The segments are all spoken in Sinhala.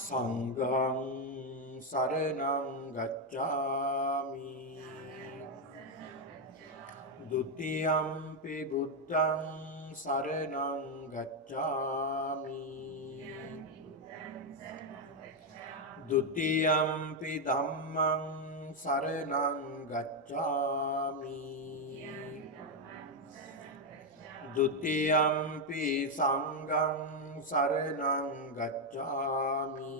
සංඝං සරණං ගච්ඡාමි ဒုတိယံ පි බුද්ධං සරණං ගච්ඡාමි ဒုတိယံ පි ධම්මං සරණං ගච්ඡාමි ဒုတိယံ පි සංඝං සරණං ගච්ඡාමි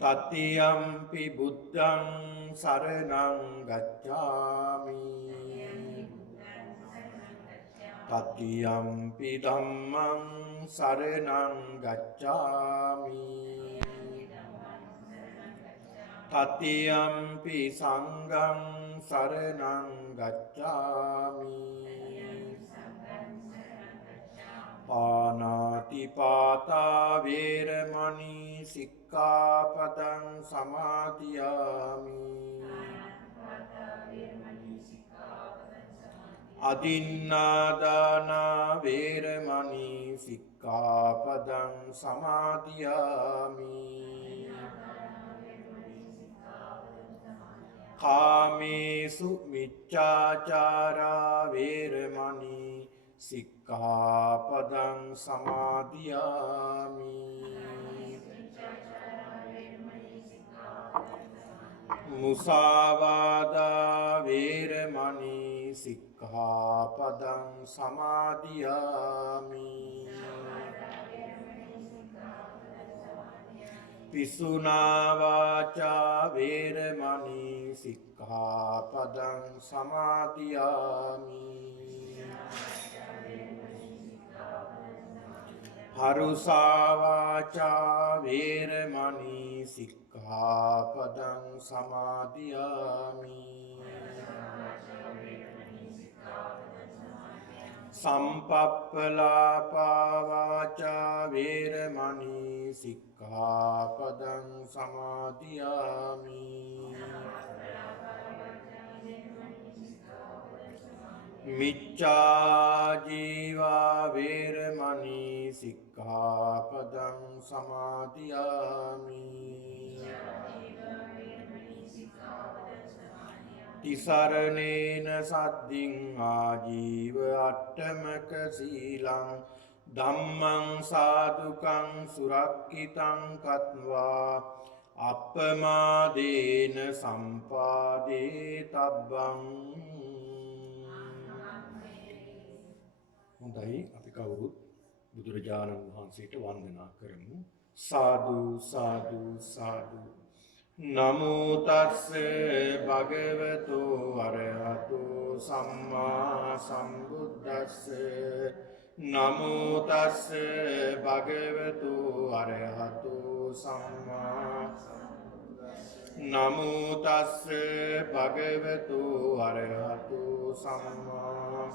တတိယံ පි බුද්ධං සරණං ගච්ඡාමි တတိယံ පි ධම්මං සරණං ගච්ඡාමි တတိယံ පි සංඝං සරණං ගච්ඡාමි ပါဏာတိပါတာဝေရမණී සික්ඛාපදං සමාදියාමි အදින්නාදානා වේරමණී සික්ඛාපදං සමාදියාමි ကာමේසු මිච්ඡාචාරා වේරමණී සික්ඛාපදං සමාදියාමි มุสาวาดา වේරමණී සික්ඛාපදං සමාදියාමි ปิสุนาวาจา වේරමණී සික්ඛාපදං සමාදියාමි ปรุสาวาจา වේරමණී සික්ඛාපදං සමාදියාමි สัมปัปปลาปาวาจา වේරමණී සික්ඛාපදං සමාදියාමි มิจฉาจีวา වේරමණී සික්ඛාපදං සමාදියාමි ติสารเณน සද්ධින් ආජීව අට්ඨමක සීලං ධම්මං සාදුකං සුරක්ඛිතං කତ୍වා අප්පමාදේන සම්පාදේ තබ්බං. හොඳයි, අපි කවුරුත් බුදුරජාණන් වහන්සේට වන්දනා කරමු. සාදු සාදු සාදු. නමෝ තස්ස භගවතු අරහතු සම්මා සම්බුද්දස්ස. නමෝ තස්ස භගවතු අරහතු සම්මා. නමෝ තස්ස භගවතු අරහතු සම්මා.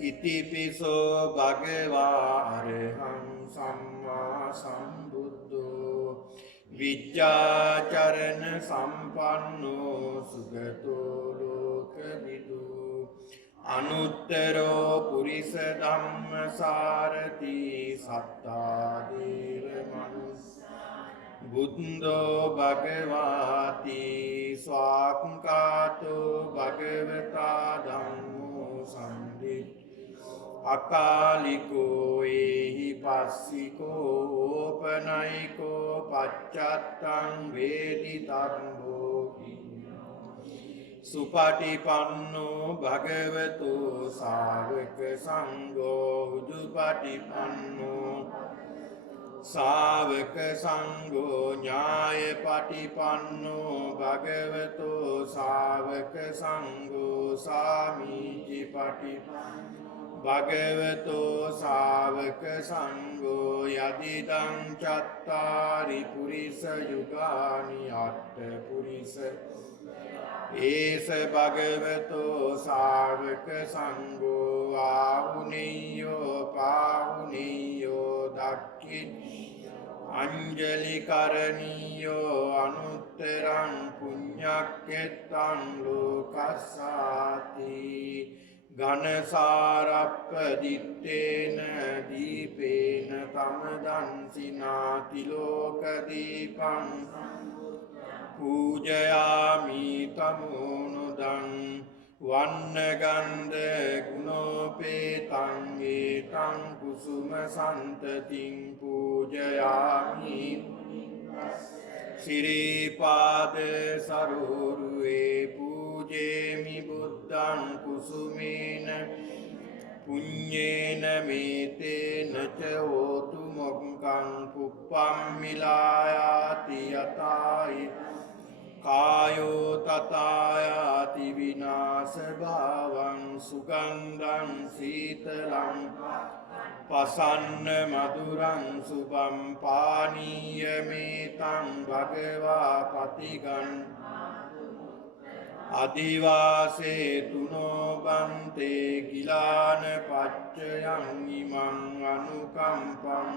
ඉතිපිසෝ භගවා අරහං සම්මා සම්බුද්ධෝ විජ්ජාචරණ සම්පන්නෝ සුගතෝ ලෝකවිදු අනුත්තරෝ පුරිස ධම්මසාරති සත්තා දේව මනුස්සා බුද්ධෝ භගවාති ස්වාක්ඛාතෝ භගවතා ධම්මෝ සම්දිට්ඨි අකාලිකෝ ඒහි පස්සිකෝ ඕපනයිකෝ පච්චත්තං වේදි තම්බෝ සුපටිපන්නෝ භගවතු සාවක සංඝෝ උජුපටිපන්නෝ සාවක සංඝෝ ඥායපටිපන්නෝ භගවතු සාවක සංඝෝ සාමීචි පටිපන්නෝ භගවතෝ සාවක සංඝෝ යදිදං චත්තාරි පුරිස යුගානි අට්ඨ පුරිස ඒස භගවතෝ සාවක සංඝෝ ආහුනේයෝ පාහුනේයෝ දක්ඛිනේයෝ අංජලි කරණීයෝ අනුත්තරං පුඤ්ඤක්ඛෙත්තං ලෝකස්සාති ඝනසාරප්පදිත්තේන දීපේන තමදන්සිනාති ලෝක දීපං පූජයාමි තමෝනුදං වන්නගන්ධ ගුණෝපේතං ඒතං කුසුම සන්තතින් පූජයාමි සිරිපාද සරෝරුවේ පූජේමි බුද්ධං කුසුමේන පුඤ්ඤේන මේතේන ච හෝතු මොක්ඛං පුප්පම්මිලායාති යතායි කායෝ තතායාති විනාශ භාවං සුගන්ධං සීතලං පසන්න මధుරං සුභං පානීයමේතං භගවා පතිගං අදිවාසේ තුනෝ බන්තේ ගිලාන පච්චයං ඉමං අනුකම්පං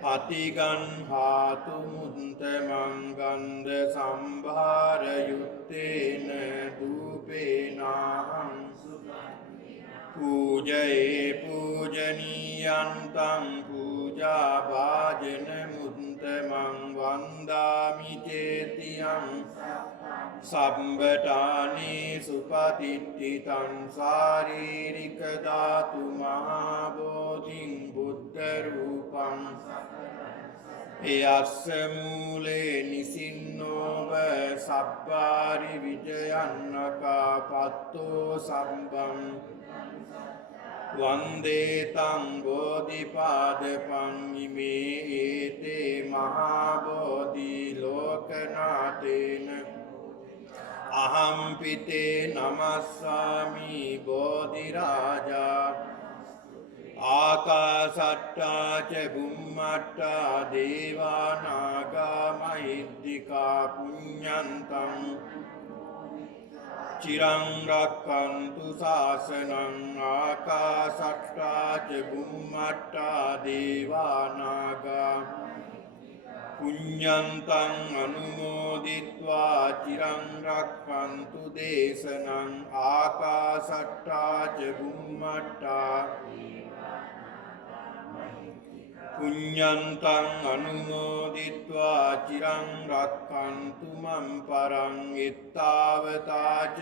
පතිගං හාතු මුත්තමං ගන්ධ සම්භාර යුත්තේන දූපේනාහං පූජයේ පූජනීයන්තං පූජා භාජන මුත්තමං වන්දාමි චේතියං සම්බටානේ සුපතිට්ඨිතං ශාරීරික ධාතු මහා බෝධින් බුද්ධ රූපං එයස්ස මූලේ නිසින්නෝව සබ්බාරි විජයන්නකා පත්තෝ සම්බං වන්දේ තං බෝධිපාදපං ඉමේ ඒතේ මහා බෝධි ලෝකනාතේන අහම්පිතේ නමස්සාමි බෝධිරාජා ආකාසට්ටා ච බුම්මට්ටා දේවා නාග මහිද්దికා පුඤ්ඤන්තං චිරං රක්ඛන්තු ශාසනං ආකාසට්ටා ච බුම්මට්ටා දේවා නාග පුඤ්ඤන්තං අනුමෝදිත්වා චිරං රක්ඛන්තු දේශනං ආකාසට්ටා ච බුම්මට්ටා පුඤ්ඤන්තං අනුමෝදිත්වා චිරං රක්ඛන්තු මම් පරං ittavataච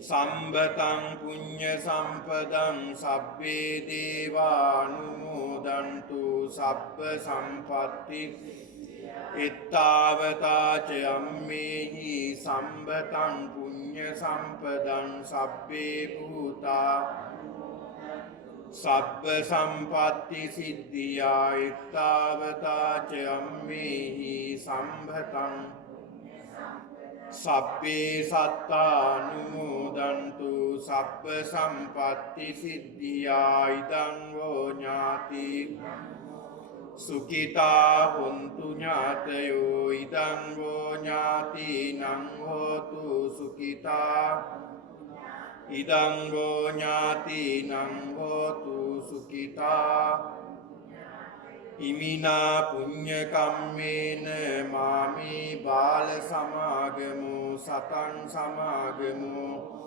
සම්බතං පුඤ්ඤ සම්පදං සබ්බේ දේවානුමෝදන්තු සබ්බ සම්පatti ittavataච අම්මේහි සම්බතං පුඤ්ඤ සම්පදං සබ්බේ භූතා සබ්බ සම්පatti සිද්ධියා ittavataච අම්මේහි සම්බතං සබ්බේ සත්තානුමෝදන්තු සබ්බ සම්පatti සිද්ධියා ඉදං වෝ ඥාති සුඛිතා හොන්තු ඥාතයෝ ඉදං වෝ ඥාතිනං හෝතු සුඛිතා ඉදං වෝ ඥාතිනං හෝතු සුඛිතා ඉමිනා පුඤ්ඤ කම්මේන මාමේ බාල සමාගමෝ සතං සමාගමෝ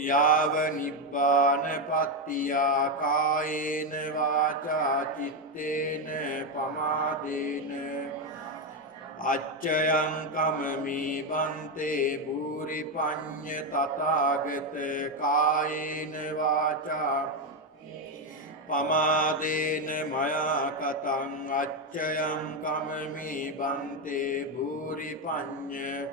යාව නිබ්බාන පත්තියා කායේන වාචා චිත්තේන පමාදේන අච්චයං කමමි බන්තේ භූරි පඤ්ඤ තථාගත කායේන වාචා පමාදේන මයා කතං අච්චයං කමමි බන්තේ භූරි පඤ්ඤ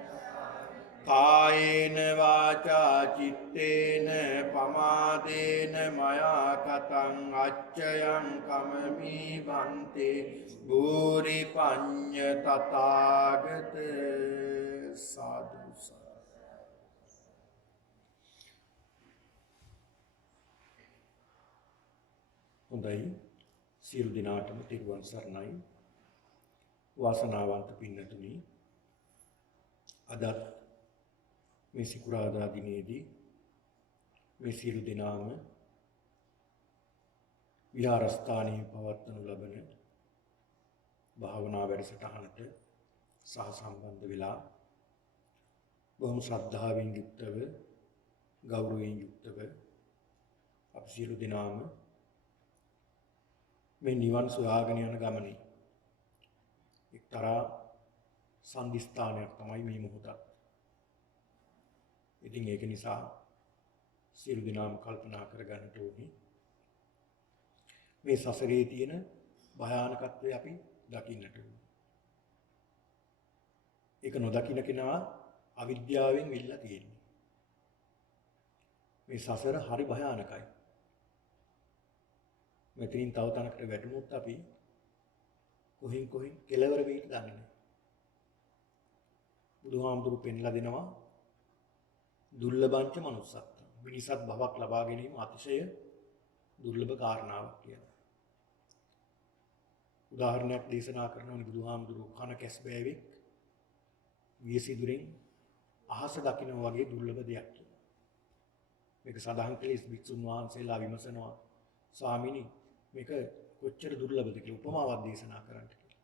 කායේන වාචා චිත්තේන පමාදේන මයා කතං අච්චයං කමමි බන්තේ භූරි පඤ්ඤ තථාගත සාදු. හොඳයි, සියලු දෙනාටම තෙරුවන් සරණයි. වාසනාවන්ත පින්නතුනි, අදත් මේ සිකුරාදා දිනේදී මේ සියලු දෙනාම විහාරස්ථානයේ පවත්වනු ලබන භාවනා වැඩසටහනට සහ සම්බන්ධ වෙලා බොහොම ශ්‍රද්ධාවෙන් යුක්තව ගෞරවයෙන් යුක්තව අපි සියලු දෙනාම මේ නිවන් සොයාගෙන යන ගමනේ එක්තරා සම්දිස්ථානයක් තමයි මේ මොහොත. ඉතින් ඒක නිසා සියලු දෙනාම කල්පනා කරගන්නට ඕනේ මේ සසරේ තියෙන භයානකත්වය අපි දකින්නට ඕනේ. ඒක නොදකින්න කෙනා අවිද්‍යාවෙන් විල්ලා තියෙන්නේ. මේ සසර හරි භයානකයි. මෙතනින් තව තැනකට වැටුනොත් අපි කොහෙන් කෙලවර වෙයිද දන්නේ නැහැ. බුදුහාමුදුරු පෙන්ලා දෙනවා දුර්ලභංච manussත්. මිනිසත් භවක් ලබා ගැනීම අතිශය දුර්ලභ කාරණාවක් කියලා. උදාහරණයක් දේශනා කරනවා බුදුහාමුදුරු කන කැස් බෑවෙක් වියසිදුරෙන් අහස දකින්න වගේ දුර්ලභ දෙයක් කියලා. මේක සදාහන් කළේ භික්ෂුන් වහන්සේලා විමසනවා ස්වාමීනි මේක කොච්චර දුර්ලභද කියලා උපමාවක් දේශනා කරන්න කියලා.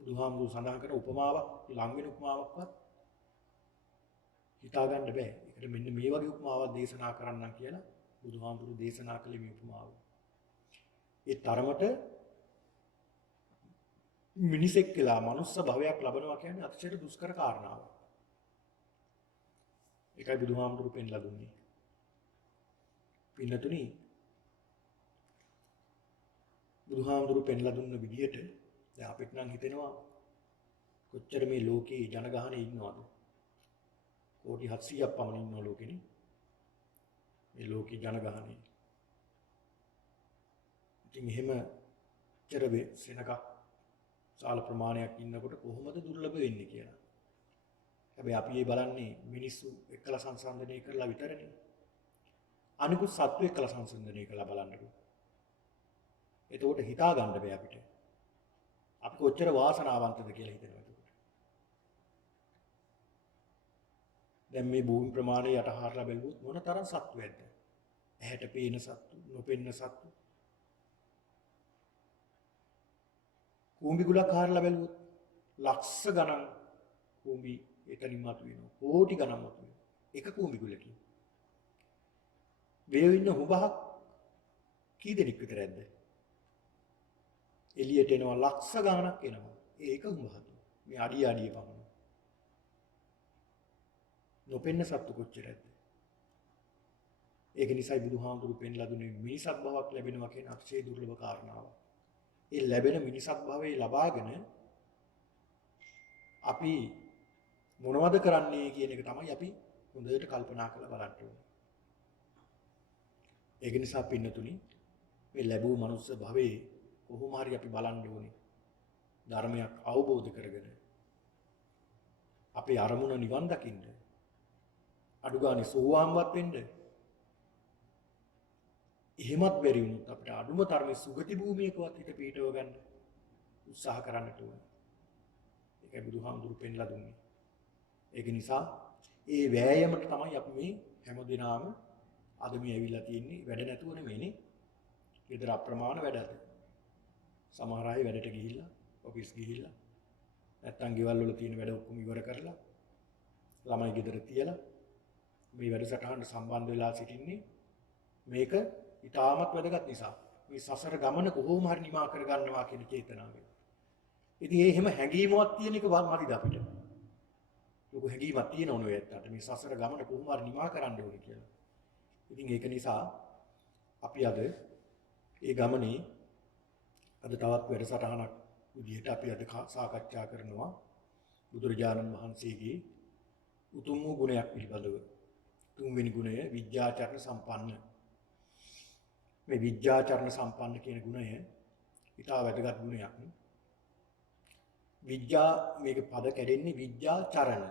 බුදුහාමුදුරු සඳහන් කරන උපමාවක් ලං වෙන උපමාවක්වත් හිතා ගන්න බෑ. ඒකට මෙන්න මේ වගේ උපමාවක් දේශනා කරන්නම් කියලා බුදුහාමුදුරු දේශනා කළේ මේ උපමාව. ඒ තරමට මිනිසෙක් කියලා මනුස්ස භවයක් ලබනවා කියන්නේ අතිශය දුෂ්කර කාරණාවක්. ඒකයි බුදුහාමුදුරු පෙන්ලා දුන්නේ. පින්නතුනි බුදුහාමුදුරු පෙන්ලා දුන්න විදියට දැන් අපිට නම් හිතෙනවා කොච්චර මේ ලෝකේ ජනගහනේ ඉන්නවද? කෝටි 700ක් පමණ ඉන්නවා ලෝකෙනේ. මේ ලෝකේ ජනගහනේ. ඉතින් එහෙම චරවේ සෙනගක් සාල ප්‍රමාණයක් ඉන්නකොට කොහොමද දුර්ලභ වෙන්නේ කියලා. හැබැයි අපි මේ බලන්නේ මිනිස්සු එක්කලා සංසන්දනය කරලා විතරනේ. අනිකුත් සත්තු එක්කලා සංසන්දනය කරලා බලන්නකෝ. එතකොට හිතා ගන්න බෑ අපිට. අපි කොච්චර වාසනාවන්තද කියලා හිතනවා එතකොට. දැන් මේ භූමි ප්‍රමාණය යටහාරලා බැලුවොත් මොන තරම් සත්තු ඇද්ද? ඇහැට පේන සත්තු, නොපෙනෙන සත්තු. කූඹි ගුලක් හාරලා බැලුවොත් ලක්ෂ ගණන් කූඹි එතනින් මතුවෙනවා. කෝටි ගණන් මතුවෙනවා. එක කූඹි ගුලකින්. වේව ඉන්න හුඹහක් කී දෙනෙක් විතර ඇද්ද? එළියට එනවා ලක්ෂ ගණනක් එනවා. ඒක හුඹහක්. මේ අඩිය පමණ. නොපෙන්න සත්තු කොච්චර ඇද්ද? ඒක නිසායි බුදුහාමුදුරු පෙන්ලා දුන්නේ මිනිසත් භවක් ලැබෙනවා කියන අතිශය දුර්ලභ කාරණාවක්. ඒ ලැබෙන මිනිසත් භවයේ ලබාගෙන අපි මොනවද කරන්නේ කියන එක තමයි අපි හොඳට කල්පනා කරලා බලන්න ඕනේ. ඒක නිසා පින්නතුනි මේ ලැබූ මනුස්ස භවයේ කොහොම හරි අපි බලන්න ඕනේ. ධර්මයක් අවබෝධ කරගෙන අපේ අරමුණ නිවන් දකින්න. අඩුගානේ සෝවාන්වත් වෙන්න. එහෙමත් බැරි වුණොත් අපිට අඩුම තරමේ සුගති භූමියකවත් හිත පිහිටව ගන්න උත්සාහ කරන්නට ඕනේ. ඒකයි බුදුහාමුදුරු පෙන්ලා දුන්නේ. ඒක නිසා ඒ වෑයමට තමයි අපි මේ හැමදෙනාම අද මේ ඇවිල්ලා තියෙන්නේ. වැඩ නැතුව නෙමෙයිනේ. ඊතර අප්‍රමාණ වැඩද. සමහර අය වැඩට ගිහිල්ලා, ඔෆිස් ගිහිල්ලා නැත්තම් ගෙවල් වල තියෙන වැඩ ඔක්කොම ඉවර කරලා ළමයි ගෙදර තියලා මේ වැඩසටහනට සම්බන්ධ වෙලා සිටින්නේ මේක ඉතාමත් වැදගත් නිසා. මේ සසර ගමන කොහොම හරි නිමා කර ගන්නවා කියන චේතනාවෙන්. ඉතින් ඒ හැම හැඟීමක් තියෙන එක මදිද අපිට. ලොකු හැඟීමක් තියෙන ඕනේ ඇත්තට මේ සසර ගමන කොහොම හරි නිමා කරන්න ඕනේ කියලා. ඉතින් ඒක නිසා අපි අද ඒ ගමනේ අද තවත් වැඩසටහනක් විදිහට අපි අද සාකච්ඡා කරනවා බුදුරජාණන් වහන්සේගේ උතුම් වූ ගුණයක් පිළිබඳව. තුන්වෙනි ගුණය විද්‍යාචරණ සම්පන්න. මේ විද්‍යාචරණ සම්පන්න කියන ගුණය ඉතා වැදගත් ගුණයක්. විද්‍යා මේක පද කැඩෙන්නේ විද්‍යාචරණ.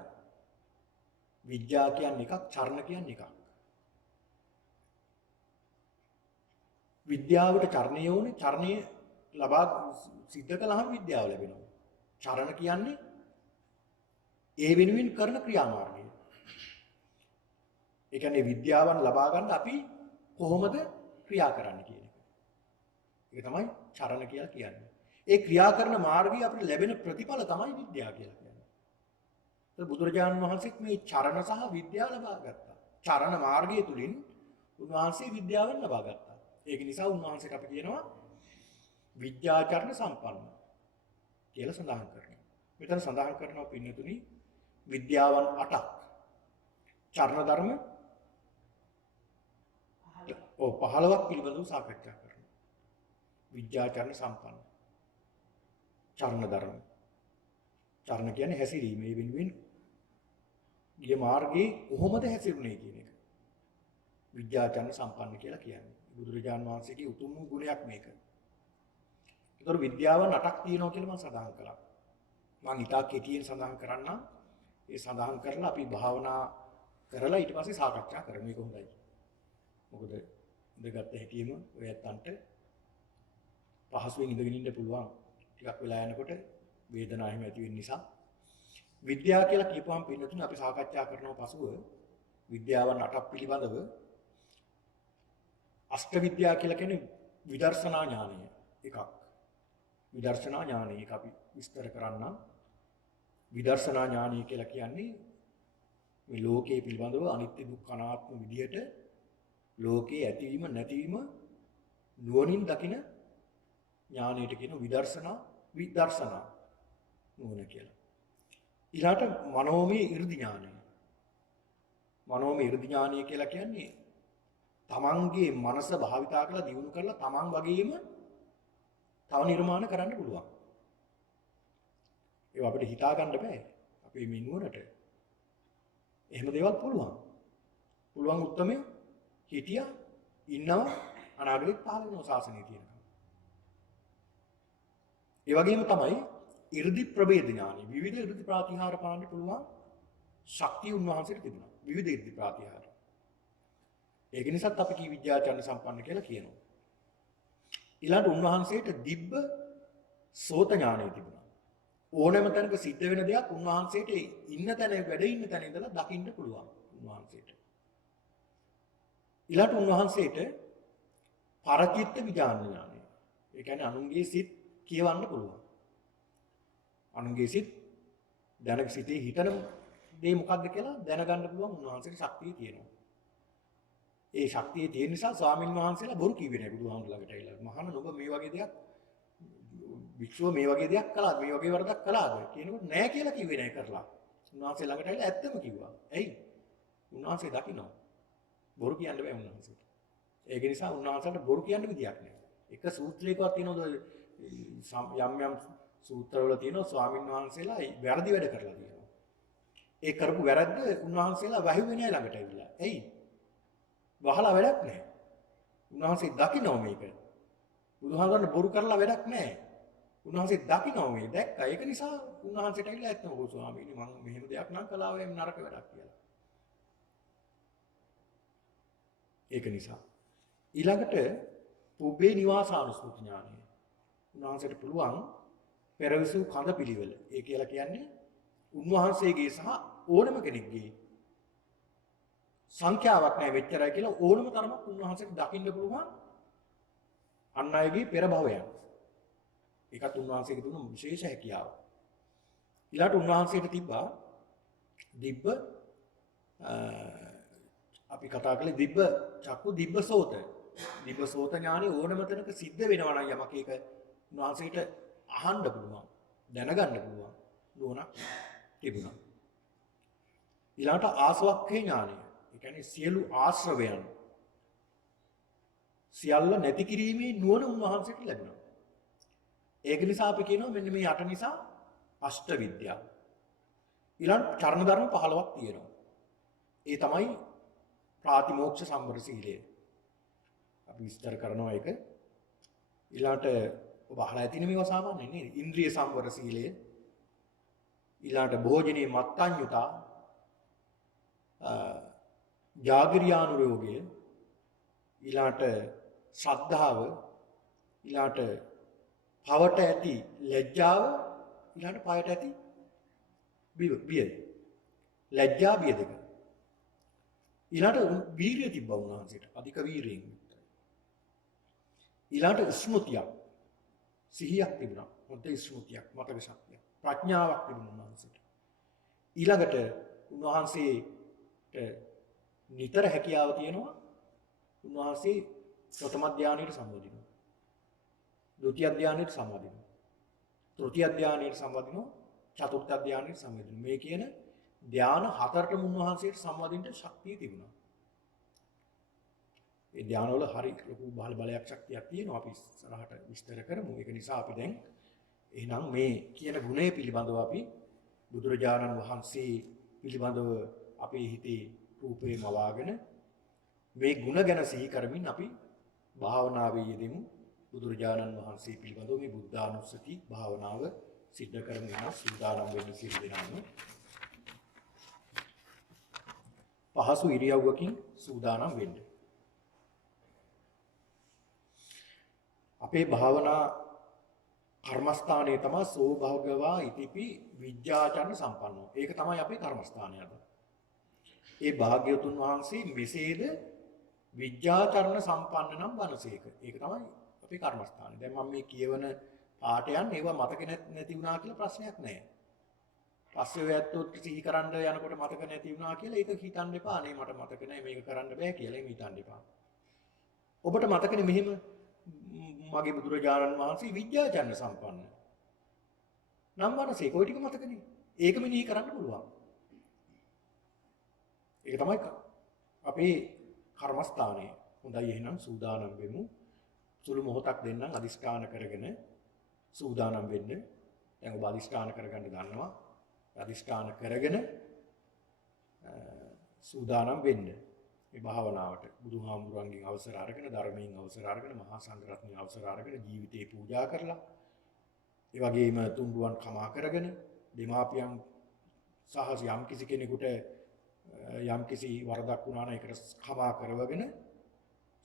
විද්‍යා කියන්නේ එකක්, චරණ කියන්නේ එකක්. විද්‍යාවට චරණය ඕනේ, චරණය ලබා සිද්ධ කළාම විද්‍යාව ලැබෙනවා. චරණ කියන්නේ ඒ වෙනුවෙන් කරන ක්‍රියාමාර්ගය. ඒ කියන්නේ විද්‍යාවන් ලබා ගන්න අපි කොහොමද ක්‍රියා කරන්න කියන එක. ඒක තමයි චරණ කියලා කියන්නේ. ඒ ක්‍රියා කරන මාර්ගය අපිට ලැබෙන ප්‍රතිඵල තමයි විද්‍යාව කියලා කියන්නේ. ඒක බුදුරජාණන් වහන්සේත් මේ චරණ සහ විද්‍යාව ලබා ගත්තා. චරණ මාර්ගය තුලින් උන්වහන්සේ විද්‍යාවෙන් ලබා ගත්තා. ඒක නිසා උන්වහන්සේට අපි කියනවා විද්‍යාචරණ සම්පන්න කියලා සඳහන් කරනවා. මෙතන සඳහන් කරනවා පින්නතුනි විද්‍යාවන් 8ක්. චරණ ධර්ම 15ක් පිළිබඳව සාකච්ඡා කරනවා. විද්‍යාචරණ සම්පන්න. චරණ ධර්ම. චරණ කියන්නේ හැසිරීම. ඒ වෙනුවෙන් ගිය මාර්ගයේ කොහොමද හැසිරුනේ කියන එක. විද්‍යාචරණ සම්පන්න කියලා කියන්නේ. බුදුරජාන් වහන්සේගේ උතුම් ගුණයක් මේක. ඒතර විද්‍යාවන් 8ක් තියෙනවා කියලා මම සඳහන් කළා. මම ඉතා කෙටියෙන් සඳහන් කරන්නම්. ඒ සඳහන් කරලා අපි භාවනා කරලා ඊට පස්සේ සාකච්ඡා කරමු. මේක හොඳයි. මොකද ඉඳගත් හැටියෙම ඔය ඇත්තන්ට පහසුවෙන් ඉඳගෙන ඉන්න පුළුවන්. ටිකක් වෙලා යනකොට වේදනාව එහෙම ඇති වෙන නිසා විද්‍යාව කියලා කියපුවම පින්නතුනේ අපි සාකච්ඡා කරනවා පසුව විද්‍යාවන් 8ක් පිළිබඳව අෂ්ට විද්‍යාව කියලා කියන්නේ විදර්ශනා ඥානය එකක්. විදර්ශනා ඥානය එක අපි විස්තර කරන්නම්. විදර්ශනා ඥානය කියලා කියන්නේ මේ ලෝකයේ පිළිබඳව අනිත්‍ය දුක්ඛ අනාත්ම විදියට ලෝකයේ ඇතිවීම නැතිවීම නුවණින් දකින ඥානයට කියන විදර්ශනා නුවණ කියලා. ඊළාට මනෝමය 이르දි ඥානය. මනෝමය 이르දි ඥානය කියලා කියන්නේ තමන්ගේ මනස භාවිතා කරලා දියුණු කරලා තමන් වගේම තව නිර්මාණ කරන්න පුළුවන්. ඒක අපිට හිතා ගන්න බෑ. අපේ මේ නුවණට. එහෙම දේවල් පුළුවන්. පුළුවන් උත්තරමය හිටියා ඉන්නවා අනාගතේ පහළ වෙනවා ශාසනය තියෙනවා. ඒ වගේම තමයි 이르දි ප්‍රභේද ඥානෙ. විවිධ 이르දි ප්‍රාතිහාර පාන්න පුළුවන් ශක්තිය උන්වහන්සේට තිබුණා. විවිධ 이르දි ප්‍රාතිහාර. ඒක නිසාත් අපි කී විද්‍යාචරණ සම්පන්න කියලා කියනවා. ඊළඟ උන්වහන්සේට දිබ්බ සෝත ඥානෙ තිබුණා. ඕනෑම තැනක සිද්ධ වෙන දෙයක් උන්වහන්සේට ඉන්න තැන වැඩ ඉන්න තැන ඉඳලා දකින්න පුළුවන් උන්වහන්සේට. ඊළඟ උන්වහන්සේට පරචිත්ත විඥාන ඥානය. ඒ කියන්නේ අනුන්ගේ සිත් කියවන්න පුළුවන්. අනුන්ගේ සිත් දැනක සිටේ හිතන දේ මොකක්ද කියලා දැනගන්න පුළුවන් උන්වහන්සේට ශක්තිය තියෙනවා. ඒ ශක්තිය තියෙන නිසා ස්වාමින් වහන්සේලා බොරු කිව්වේ නැහැ බුදුහාමුදුර ළඟට ඇවිල්ලා. මහාන ඔබ මේ වගේ දෙයක් වික්ෂුව මේ වගේ දෙයක් කළාද? මේ වගේ වරදක් කළාද? කියනකොට නෑ කියලා කිව්වේ නැහැ කරලා. උන්වහන්සේ ළඟට ඇවිල්ලා ඇත්තම කිව්වා. ඇයි? උන්වහන්සේ දකිනවා. බොරු කියන්න බෑ උන්වහන්සේට. ඒක නිසා උන්වහන්සේට බොරු කියන්න විදියක් නෑ. එක සූත්‍රයකවත් තියෙනවද යම් සූත්‍රවල තියෙනවා ස්වාමින් වහන්සේලා වැරදි වැඩ කරලා තියෙනවා. ඒ කරපු වැරද්ද උන්වහන්සේලා වහිුවේ නෑ ළඟට ඇවිල්ලා. ඇයි? වහලා වැඩක් නැහැ. උන්වහන්සේ දකිනවා මේක. බුදුහාමුදුරන් බොරු කරලා වැඩක් නැහැ. උන්වහන්සේ දකිනවා මේ දැක්කා. ඒක නිසා උන්වහන්සේට ඇවිල්ලා ඇත්තම ඔව් ස්වාමීනි මම මෙහෙම දෙයක් නම් කළා වෙයි නරක වැඩක් කියලා. ඒක නිසා ඊළඟට පුබ්බේ නිවාසානුස්මෘති ඥානය. උන්වහන්සේට පුළුවන් පෙරවිසු කඳ පිළිවෙල. ඒ කියලා කියන්නේ උන්වහන්සේගේ සහ ඕනම කෙනෙක්ගේ සංඛ්‍යාවක් නැහැ මෙච්චරයි කියලා ඕනම තරමක් උන්වහන්සේට දකින්න පුළුවන් අන් අයගේ පෙර භවයන්. ඒකත් උන්වහන්සේගේ දුන්න විශේෂ හැකියාව. ඊළාට උන්වහන්සේට තිබ්බා දිබ්බ අපි කතා කළේ දිබ්බ චක්කු දිබ්බ සෝත. දිබ්බ සෝත ඥානෙ ඕනම තැනක සිද්ධ වෙනවා නම් යමක් ඒක උන්වහන්සේට අහන්න පුළුවන් දැනගන්න පුළුවන් නුවණක් තිබුණා. ඊළාට ආසවක්ඛේ ඥානය. ඒ කියන්නේ සියලු ආශ්‍රවයන් සියල්ල නැති කිරීමේ නුවණ උන්වහන්සේට ලැබුණා. ඒක නිසා අපි කියනවා මෙන්න මේ 8 නිසා අෂ්ට විද්‍යාව. ඊළඟ චරණ ධර්ම 15ක් තියෙනවා. ඒ තමයි ප්‍රාතිමෝක්ෂ සම්වර සීලය. අපි විස්තර කරනවා ඒක. ඊළාට ඔබ අහලා ඇතිනේ මේවා සාමාන්‍යයෙන් නේද? ඉන්ද්‍රිය සම්වර සීලය. ඊළාට භෝජනේ මත්ඤ්‍යුතා ජාගරියානුරෝගය ඊළාට ශ්‍රද්ධාව ඊළාට පවට ඇති ලැජ්ජාව ඊළාට පයට ඇති බිය ලැජ්ජා බිය දෙක ඊළාට වීරිය තිබ්බා උන්වහන්සේට අධික වීරියෙන් ඊළාට ස්මෘතියක් සිහියක් තිබුණා හොඳ ස්මෘතියක් මතක ශක්තියක් ප්‍රඥාවක් තිබුණා උන්වහන්සේට ඊළඟට උන්වහන්සේට නිතර හැකියාව තියෙනවා උන්වහන්සේ ප්‍රථම ධානයට සම්බන්ධිනවා. ဒုတိ ය ධානයට සම්බන්ධිනවා. තෘතිය ධානයට සම්බන්ධිනවා. චතුර්ථ ධානයට සම්බන්ධිනවා. මේ කියන ධාන හතරටම උන්වහන්සේට සම්බන්ධින්න ශක්තිය තිබුණා. ඒ ධානවල හරි ලොකු බලයක් ශක්තියක් තියෙනවා. අපි ඉස්සරහට විස්තර කරමු. ඒක නිසා අපි දැන් එහෙනම් මේ කියන ගුණය පිළිබඳව අපි බුදුරජාණන් වහන්සේ පිළිබඳව අපේ හිතේ රූපේ මවාගෙන මේ ගුණ ගැන සිහි කරමින් අපි භාවනාවේ යෙදෙමු. බුදුරජාණන් වහන්සේ පිළිබඳව මේ බුද්ධානුස්සති භාවනාව සිද්ධ කරමින් යන සූදානම් වෙන්න සියලු දෙනාම පහසු ඉරියව්වකින් සූදානම් වෙන්න. අපේ භාවනා කර්මස්ථානයේ තමයි සෝභාගවා ඉතිපි විද්‍යාචරණ සම්පන්නෝ. ඒක තමයි අපේ කර්මස්ථානය අද. ඒ භාග්‍යවතුන් වහන්සේ මෙසේද විද්‍යාචරණ සම්පන්න නම් වනසේක. ඒක තමයි අපේ කර්මස්ථානය. දැන් මම මේ කියවන පාඩයන් ඒවා මතක නැති වුණා කියලා ප්‍රශ්නයක් නැහැ. පස්සේ ඔය ඇත්තොත් සිහි කරන්න යනකොට මතක නැති වුණා කියලා ඒක හිතන්න එපා. අනේ මට මතක නැහැ මේක කරන්න බෑ කියලා හිතන්න එපා. ඔබට මතකනේ මෙහෙම මගේ බුදුරජාණන් වහන්සේ විද්‍යාචරණ සම්පන්න. නම් වනසේ කොයි ටික මතකනේ. ඒක මෙනෙහි කරන්න පුළුවන්. ඒක තමයි අපේ කර්මස්ථානය. හොඳයි එහෙනම් සූදානම් වෙමු. සුළු මොහොතක් දෙන්නම් අදිස්ථාන කරගෙන සූදානම් වෙන්න. දැන් ඔබ අදිස්ථාන කරගන්න දන්නවා. අදිස්ථාන කරගෙන සූදානම් වෙන්න. මේ භාවනාවට බුදුහාමුදුරන්ගෙන් අවසර අරගෙන ධර්මයෙන් අවසර අරගෙන මහා සංඝරත්නයේ අවසර අරගෙන ජීවිතේ පූජා කරලා ඒ වගේම තුන්ඩුවන් කමා කරගෙන දෙමාපියන් සහ යම් කිසි කෙනෙකුට යම් කිසි වරදක් වුණා නම් ඒකට කමා කරවගෙන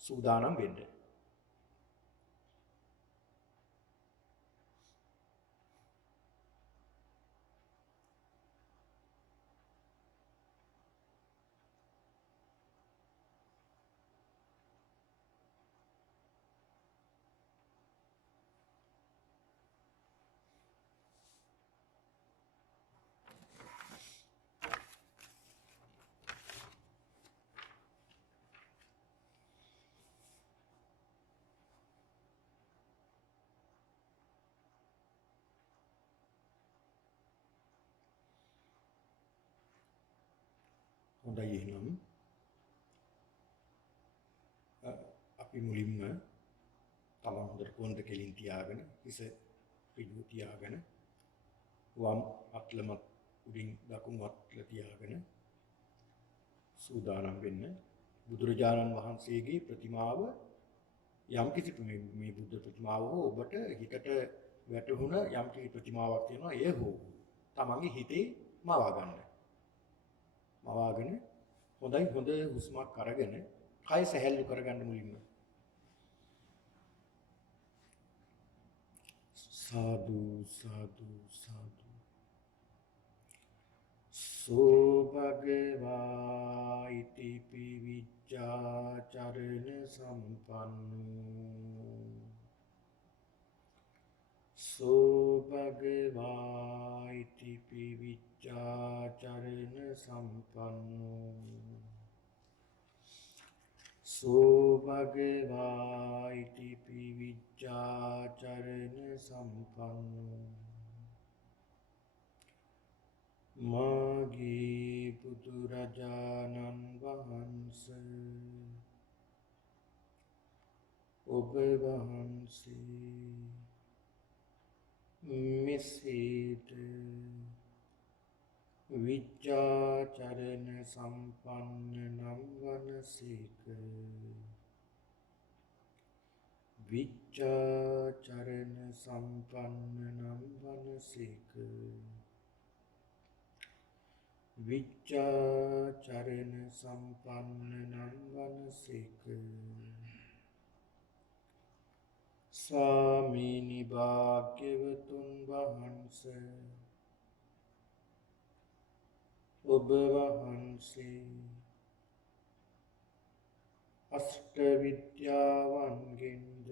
සූදානම් වෙන්න. හොඳයි එහෙනම් අපි මුලින්ම තම හොඳට කොන්ද කෙලින් තියාගෙන හිස පිටු තියාගෙන වම් අත්ලමත් උඩින් දකුණු අත්ල තියාගෙන සූදානම් වෙන්න. බුදුරජාණන් වහන්සේගේ ප්‍රතිමාව යම් කිසි මේ බුද්ධ ප්‍රතිමාව හෝ ඔබට හිතට වැටහුණ යම් කිසි ප්‍රතිමාවක් තියෙනවා ඒ හෝ තමන්ගේ හිතේ මවා ගන්න. මවාගෙන හොඳයි හොඳ හුස්මක් අරගෙන කය සැහැල්ලු කරගන්න මුලින්ම. සාදු සාදු සාදු. සෝ භගවා ඉතිපි විජ්ජාචරණ සම්පන්නෝ. සෝ භගවා ඉතිපි විජ්ජාචරණ සම්පන්නෝ. සෝ භගවා ඉතිපි විජ්ජාචරණ සම්පන්නෝ. මාගේ බුදුරජාණන් වහන්සේ ඔබ වහන්සේ මෙසේද විජ්ජාචරණ සම්පන්න නම් වනසේක. විජ්ජාචරණ සම්පන්න නම් වනසේක. විජ්ජාචරණ සම්පන්න නම් වනසේක. ස්වාමීනි භාග්‍යවතුන් වහන්සේ ඔබ වහන්සේ අෂ්ට විද්‍යාවන්ගෙන්ද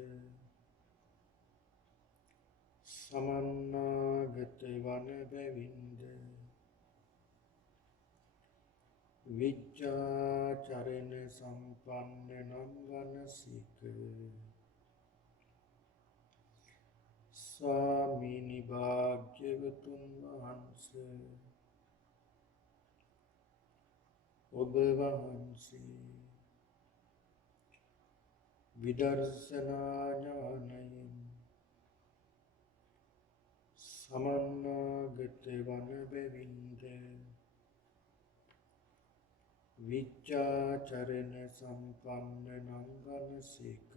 සමන්නාගත වන බැවින්ද විජ්ජාචරණ චරණ සම්පන්න නම් වනසික ස්වාමීනි භාග්‍යවතුන් වහන්සේ ඔබ වහන්සේ විදර්ශනා ඥානයෙන් සමන්නාගත වන බැවින්ද විචාචරණ සම්පන්න නම් වනසේක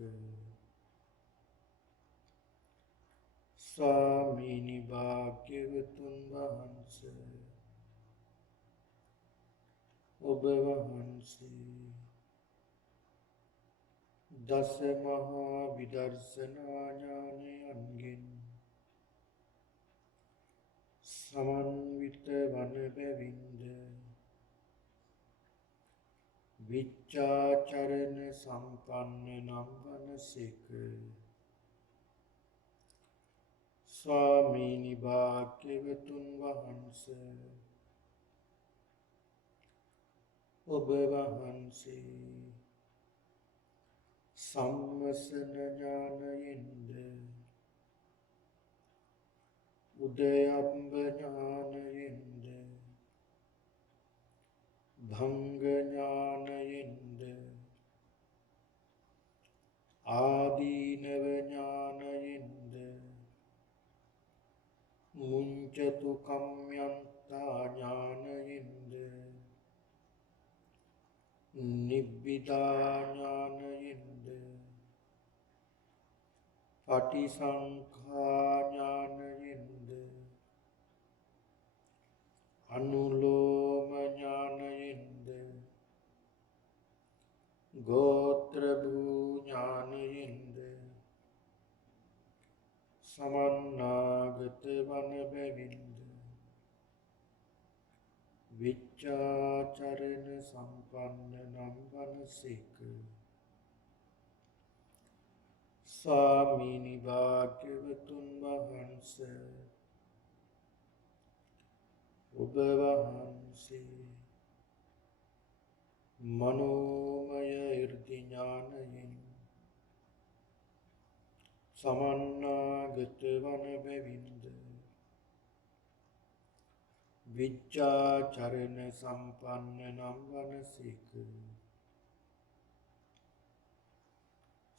ස්වාමීනි භාග්‍යවතුන් වහන්සේ ඔබ වහන්සේ දස මහා විදර්ශනා ඥානයන්ගෙන් සමන්විත වන බැවින්ද විචාචරණ සම්පන්න නම් වනසේක ස්වාමීනි භාග්‍යවතුන් වහන්සේ ඔබ වහන්සේ සම්මසන ඥානයෙන්ද උදයම්බ ඥානයෙන්ද භංග ඥානයෙන්ද ආදීනව ඥානයෙන්ද මුංචතු කම්යන්තා ඥානයෙන්ද නිබ්බිදා ඥානයෙන්ද පටිසංඛා ඥානයෙන්ද අනුලෝම ඥානයෙන්ද ගෝත්‍ර භූ ඥානයෙන්ද සමන්නාගත වන බැවින්ද විචාචරණ සම්පන්න නම් වනසේක ස්වාමීනි භාග්‍යවතුන් වහන්සේ ඔබ වහන්සේ මනෝමය 이르දි ඥානයෙන් සමන්නාගත වන බැවින්ද විචාචරණ සම්පන්න නම් වනසේක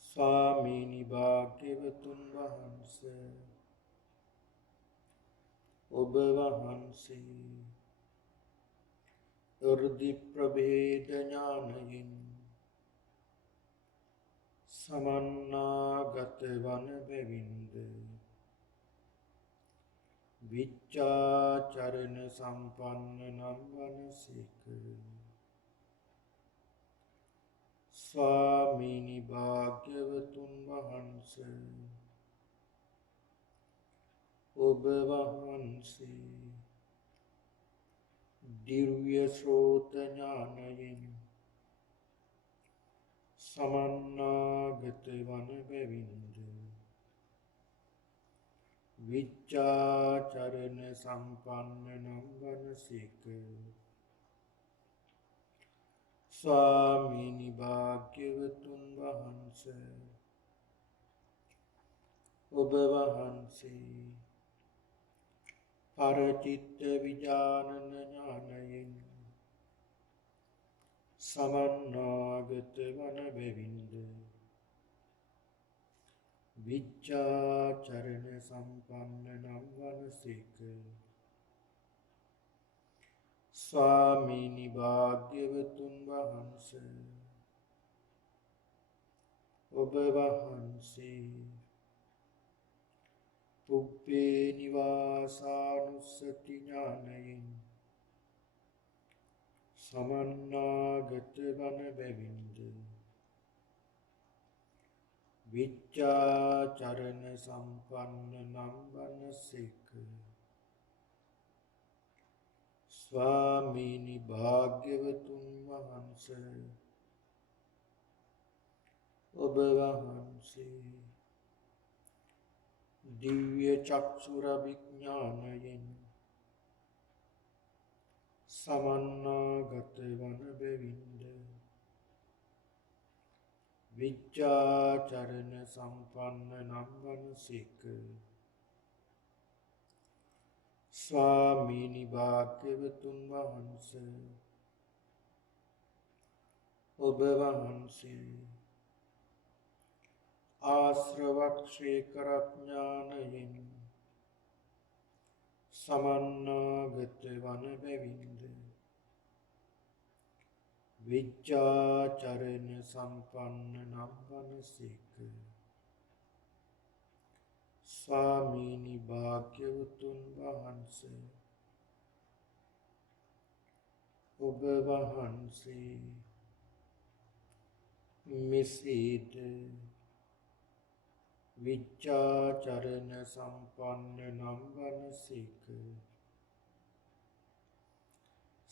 ස්වාමීනි භාග්‍යවතුන් වහන්සේ ඔබ වහන්සේ 이르දි ප්‍රභේද ඥානයෙන් සමන්නාගත වන බැවින්ද විචාචරණ සම්පන්න නම් වනසේක ස්වාමීනි භාග්‍යවතුන් වහන්සේ ඔබ වහන්සේ දිව්‍ය ශ්‍රෝත ඥානයෙන් සමන්නාගත වන බැවින්ද විචාචරණ සම්පන්න නම් වනසේක ස්වාමීනි භාග්‍යවතුන් වහන්සේ ඔබ වහන්සේ පරචිත්ත විඥානන ඥානයෙන් සමන්නාගත වන බැවින්ද විචාචරණ සම්පන්න නම් වනසේක ස්වාමීනි භාග්‍යවතුන් වහන්සේ ඔබ වහන්සේ පුබ්බේ නිවාසානුස්සති ඥානයෙන් සමන්නාගත වන බැවින්ද විචාචරණ සම්පන්න නම් වනසේක ස්වාමීනි භාග්‍යවතුන් වහන්සේ ඔබ වහන්සේ දිව්‍ය චක්ෂුර විඥානයෙන් සමන්නාගත වන බැවින්ද විච්ඡාචරණ සම්පන්න නම් වනසේක. ස්වාමීනි භාග්‍යවතුන් වහන්සේ ඔබ වහන්සේ ආශ්‍රවක්ෂේ කරඥානයෙන් සමන්නාගත වන බැවින්ද විච්ඡාචරණ සම්පන්න නම් වනසේක. ස්වාමීනි භාග්‍යවතුන් වහන්සේ ඔබ වහන්සේ මෙසේද විච්ඡාචරණ සම්පන්න නම් වනසේක.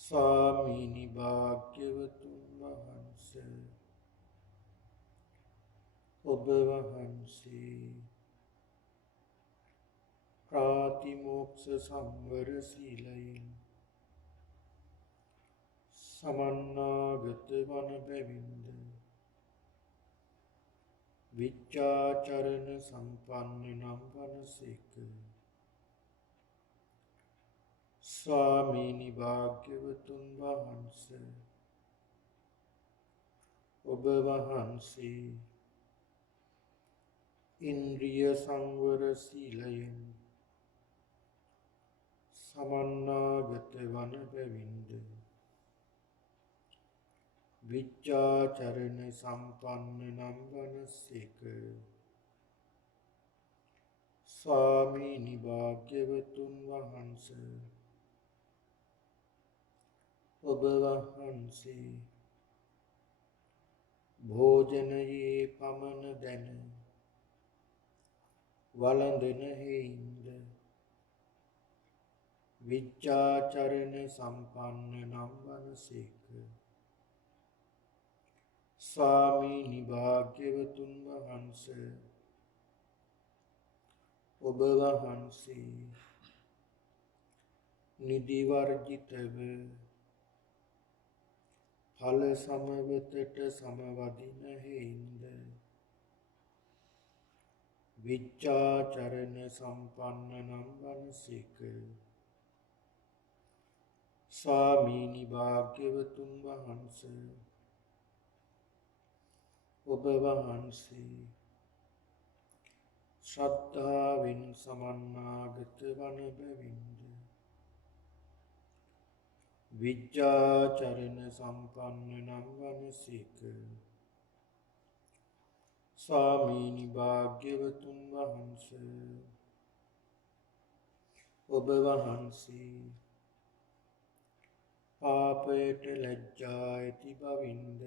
ස්වාමීනි භාග්‍යවතුන් වහන්සේ ඔබ වහන්සේ ප්‍රාතිමෝක්ෂ සංවර සීලයෙන් සමන්නාගත වන බැවින්ද විච්ඡාචරණ සම්පන්න නම් වනසේක. ස්වාමීනි භාග්‍යවතුන් වහන්සේ ඔබ වහන්සේ ඉන්ද්‍රිය සංවර සීලයෙන් සමන්නාගත වන බැවින්ද විච්ඡාචරණ සම්පන්න නම් වනසේක. ස්වාමීනි භාග්‍යවතුන් වහන්සේ ඔබ වහන්සේ භෝජනයේ පමණ දැන වළඳන හේින්ද විච්ඡාචරණ සම්පන්න නම් වනසේක. ස්වාමීනි භාග්‍යවතුන් වහන්සේ ඔබ වහන්සේ නිදි වර්ජිතව ඵල සමවතට සමවදින හේින්ද විච්ඡාචරණ සම්පන්න නම් වනසේක. ස්වාමීනි භාග්‍යවතුන් වහන්සේ ඔබ වහන්සේ ශ්‍රද්ධාවෙන් සමන්නාගත වන බැවින්ද විච්ඡාචරණ සම්පන්න නම් වනසේක. ස්වාමීනි භාග්‍යවතුන් වහන්සේ ඔබ වහන්සේ පාපයට ලැජ්ජා ඇති බවින්ද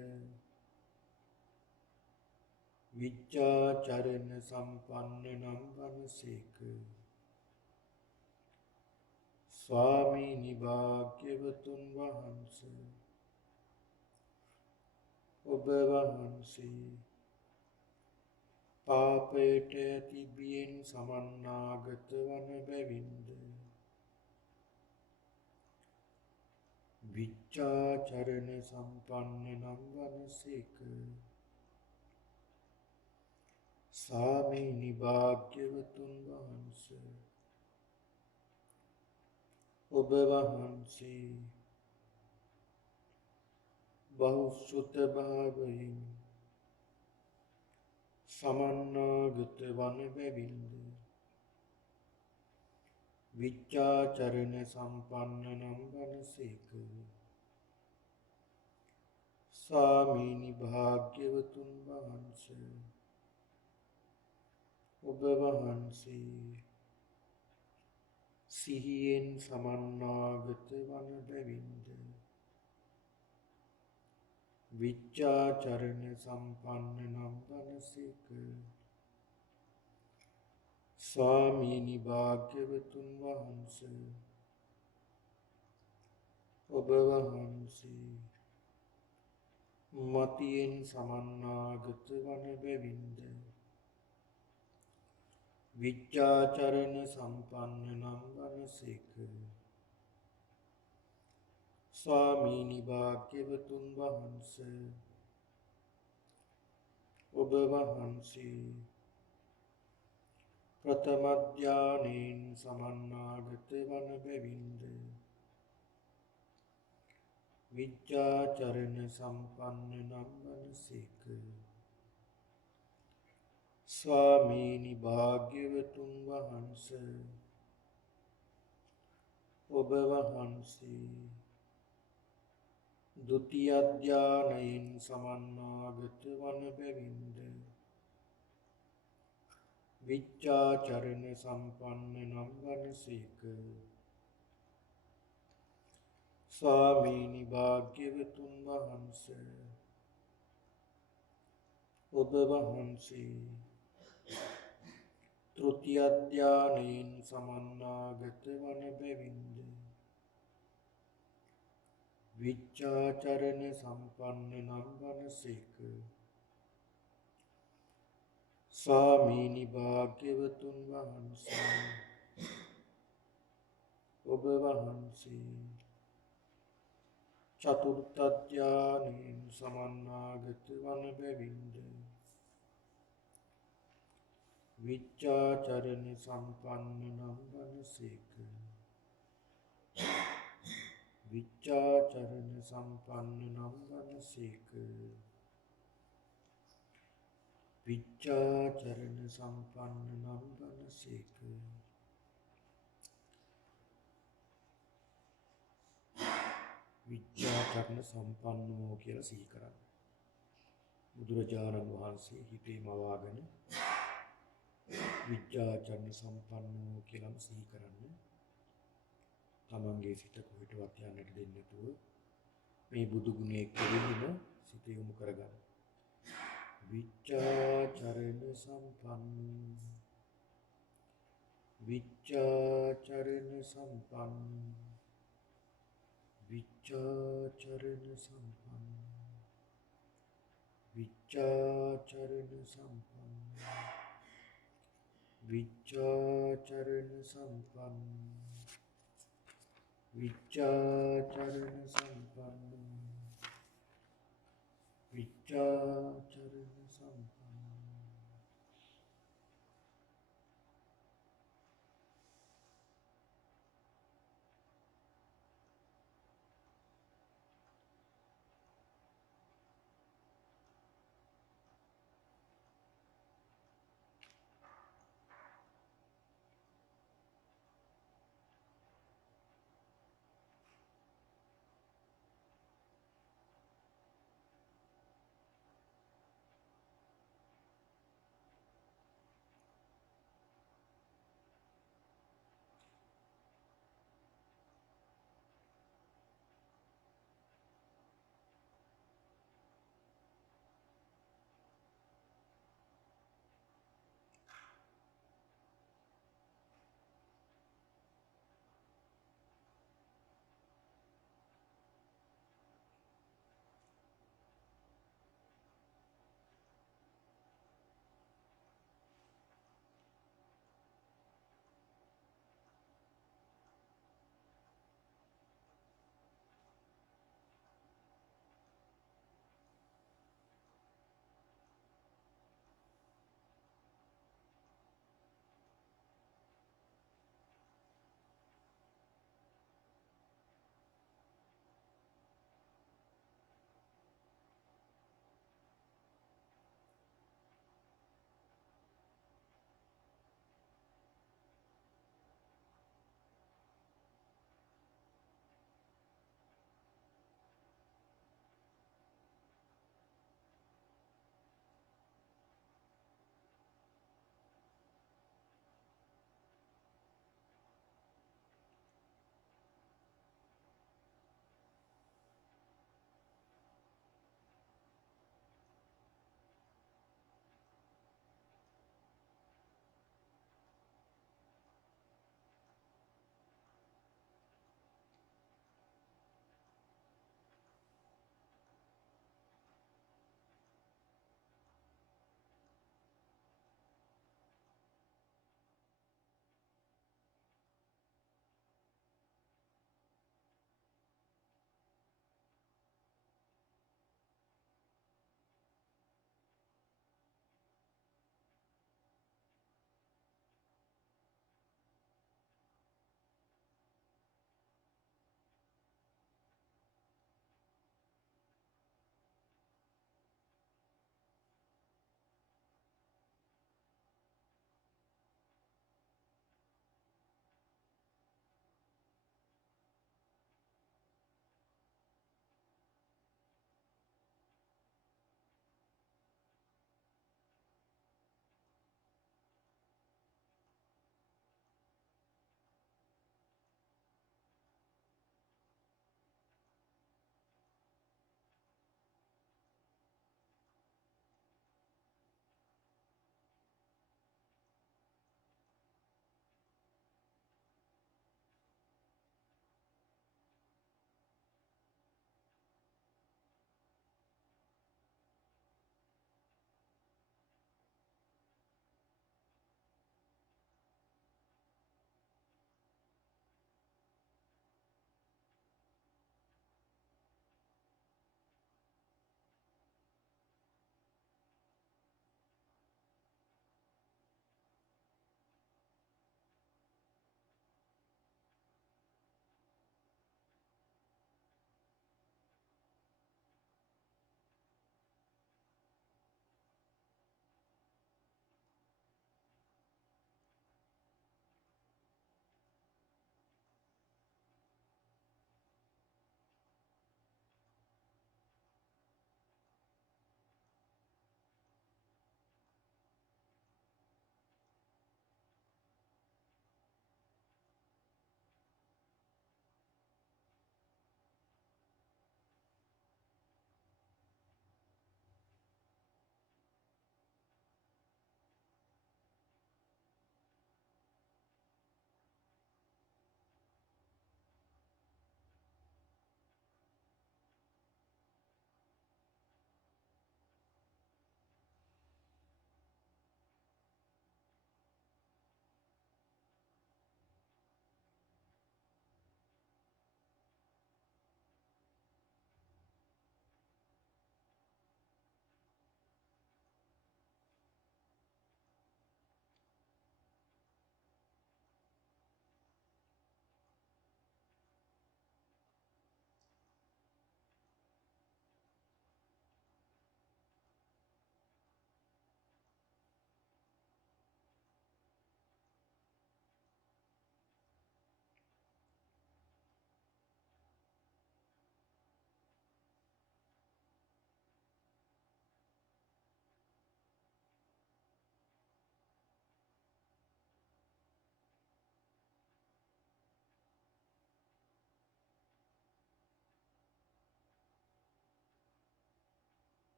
විච්ඡාචරණ සම්පන්න නම් වනසේක. ස්වාමීනි භාග්‍යවතුන් වහන්සේ ඔබ වහන්සේ පාපයට ඇති බියෙන් සමන්නාගත වන බැවින්ද විච්ඡාචරණ සම්පන්න නම් වනසේක. ස්වාමීනි භාග්‍යවතුන් වහන්සේ ඔබ වහන්සේ බහුශ්‍රුත භාවයෙන් සමන්නාගත වන බැවින්ද විච්ඡාචරණ සම්පන්න නම් වනසේක. ස්වාමීනි භාග්‍යවතුන් වහන්සේ ඔබ වහන්සේ සිහියෙන් සමන්නාගත වන බැවින්ද විච්ඡාචරණ සම්පන්න නම් වනසේක. ස්වාමීනි භාග්‍යවතුන් වහන්සේ ඔබ වහන්සේ මතියෙන් සමන්නාගත වන බැවින්ද විච්ඡාචරණ සම්පන්න නම් වනසේක. ස්වාමීනි භාග්‍යවතුන් වහන්සේ ඔබ වහන්සේ ප්‍රථම ධානයෙන් සමන්නාගත වන බැවින්ද විද්‍යාචරණ සම්පන්න නම් වනසේක. ස්වාමීනි භාග්‍යවතුන් වහන්සේ ඔබ වහන්සේ ဒုတိ ය ධානයෙන් සමන්නාගත වන බැවින්ද විද්‍යාචරණ සම්පන්න නම් වනසේක. ස්වාමීනි භාග්‍යවතුන් වහන්සේ ඔබ වහන්සේ තෘතිය ධානයෙන් සමන්නාගත වන බැවින්ද විද්‍යාචරණ සම්පන්න නම් වනසේක. ස්වාමීනි භාග්‍යවතුන් වහන්සේ ඔබ වහන්සේ චතුර්ථ ධානයෙන් සමන්නාගත වන බැවින්ද විද්‍යාචරණ සම්පන්න නම් වනසේක. විද්‍යාචරණ සම්පන්න නම් වනසේක. විද්‍යාචරණ සම්පන්න නම් වනසේක. විද්‍යාචරණ සම්පන්නෝ කියලා සිහි කරන්න. බුදුරජාණන් වහන්සේ හිතේ මවාගෙන විද්‍යාචරණ සම්පන්නෝ කියලාම සිහි කරන්න. තමන්ගේ සිත කොහෙටවත් යන්නට දෙන්නේ නැතුව මේ බුදු ගුණයේ කෙරෙහිම සිත යොමු කරගන්න. විද්‍යාචරණ සම්පන්න විද්‍යාචරණ සම්පන්න විද්‍යාචරණ සම්පන්න විද්‍යාචරණ සම්පන්න විද්‍යාචරණ සම්පන්න විද්‍යාචරණ සම්පන්න විද්‍යාචරණ සම්පන්න.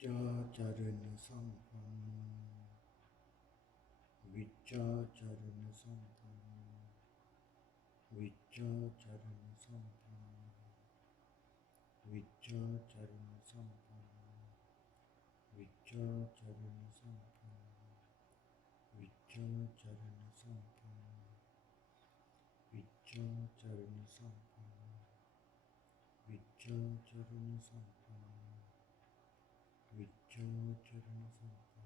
විච්ඡාචරණ සම්පන්න විච්ඡාචරණ සම්පන්න විච්ඡාචරණ සම්පන්න විච්ඡාචරණ සම්පන්න විච්ඡාචරණ සම්පන්න විච්ඡාචරණ සම්පන්න විච්ඡාචරණ සම්පන්න විච්ඡාචරණ සම්පන්න විච්ඡාචරණ සම්පන්න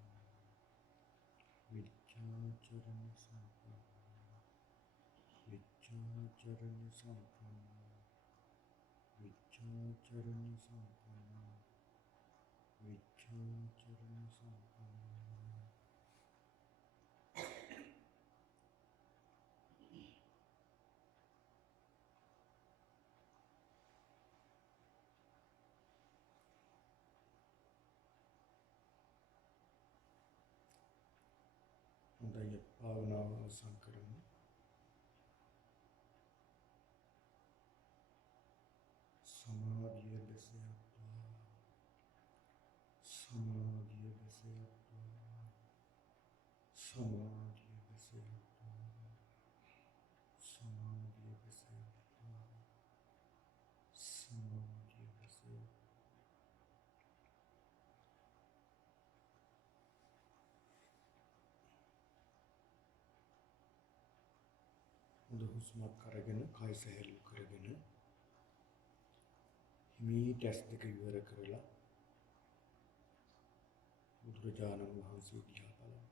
විච්ඡාචරණ සම්පන්න විච්ඡාචරණ සම්පන්න විච්ඡාචරණ සම්පන්න විච්ඡාචරණ සම්පන්න හොඳයි භාවනාව අවසන් කරමු. සමාධිය බැසයත්වා සමාධිය බැසයත්වා සමාධිය බැසයත්වා සමාධිය බැසයත්වා සමාධිය බැසයත්වා. හොඳ හුස්මක් අරගෙන කය සැහැල්ලු කරගෙන හිමීට ඇස් දෙක ඉවර කරලා බුදුරජාණන් වහන්සේ දිහා බලන්න.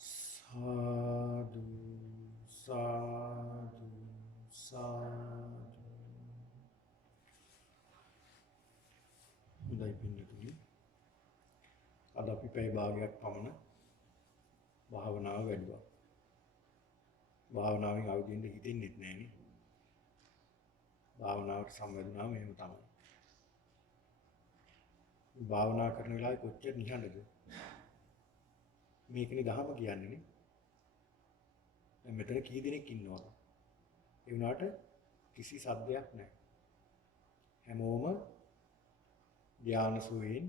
සාදු සාදු සාදු. හොඳයි පින්නතුනි. අද අපි පැය භාගයක් පමණ භාවනාව වැඩුවා. භාවනාවෙන් අවදිින්න හිතෙන්නේ නැහැ නේ. භාවනාවට සම්බන්ධුනම එහෙම තමයි. භාවනා කරන වෙලාවේ කොච්චර නිහඬද? මේකනේ දහම කියන්නේ නේ. දැන් මෙතන කී දෙනෙක් ඉන්නවද? ඒ වුණාට කිසි සද්දයක් නැහැ. හැමෝම ධ්‍යාන සුවයෙන්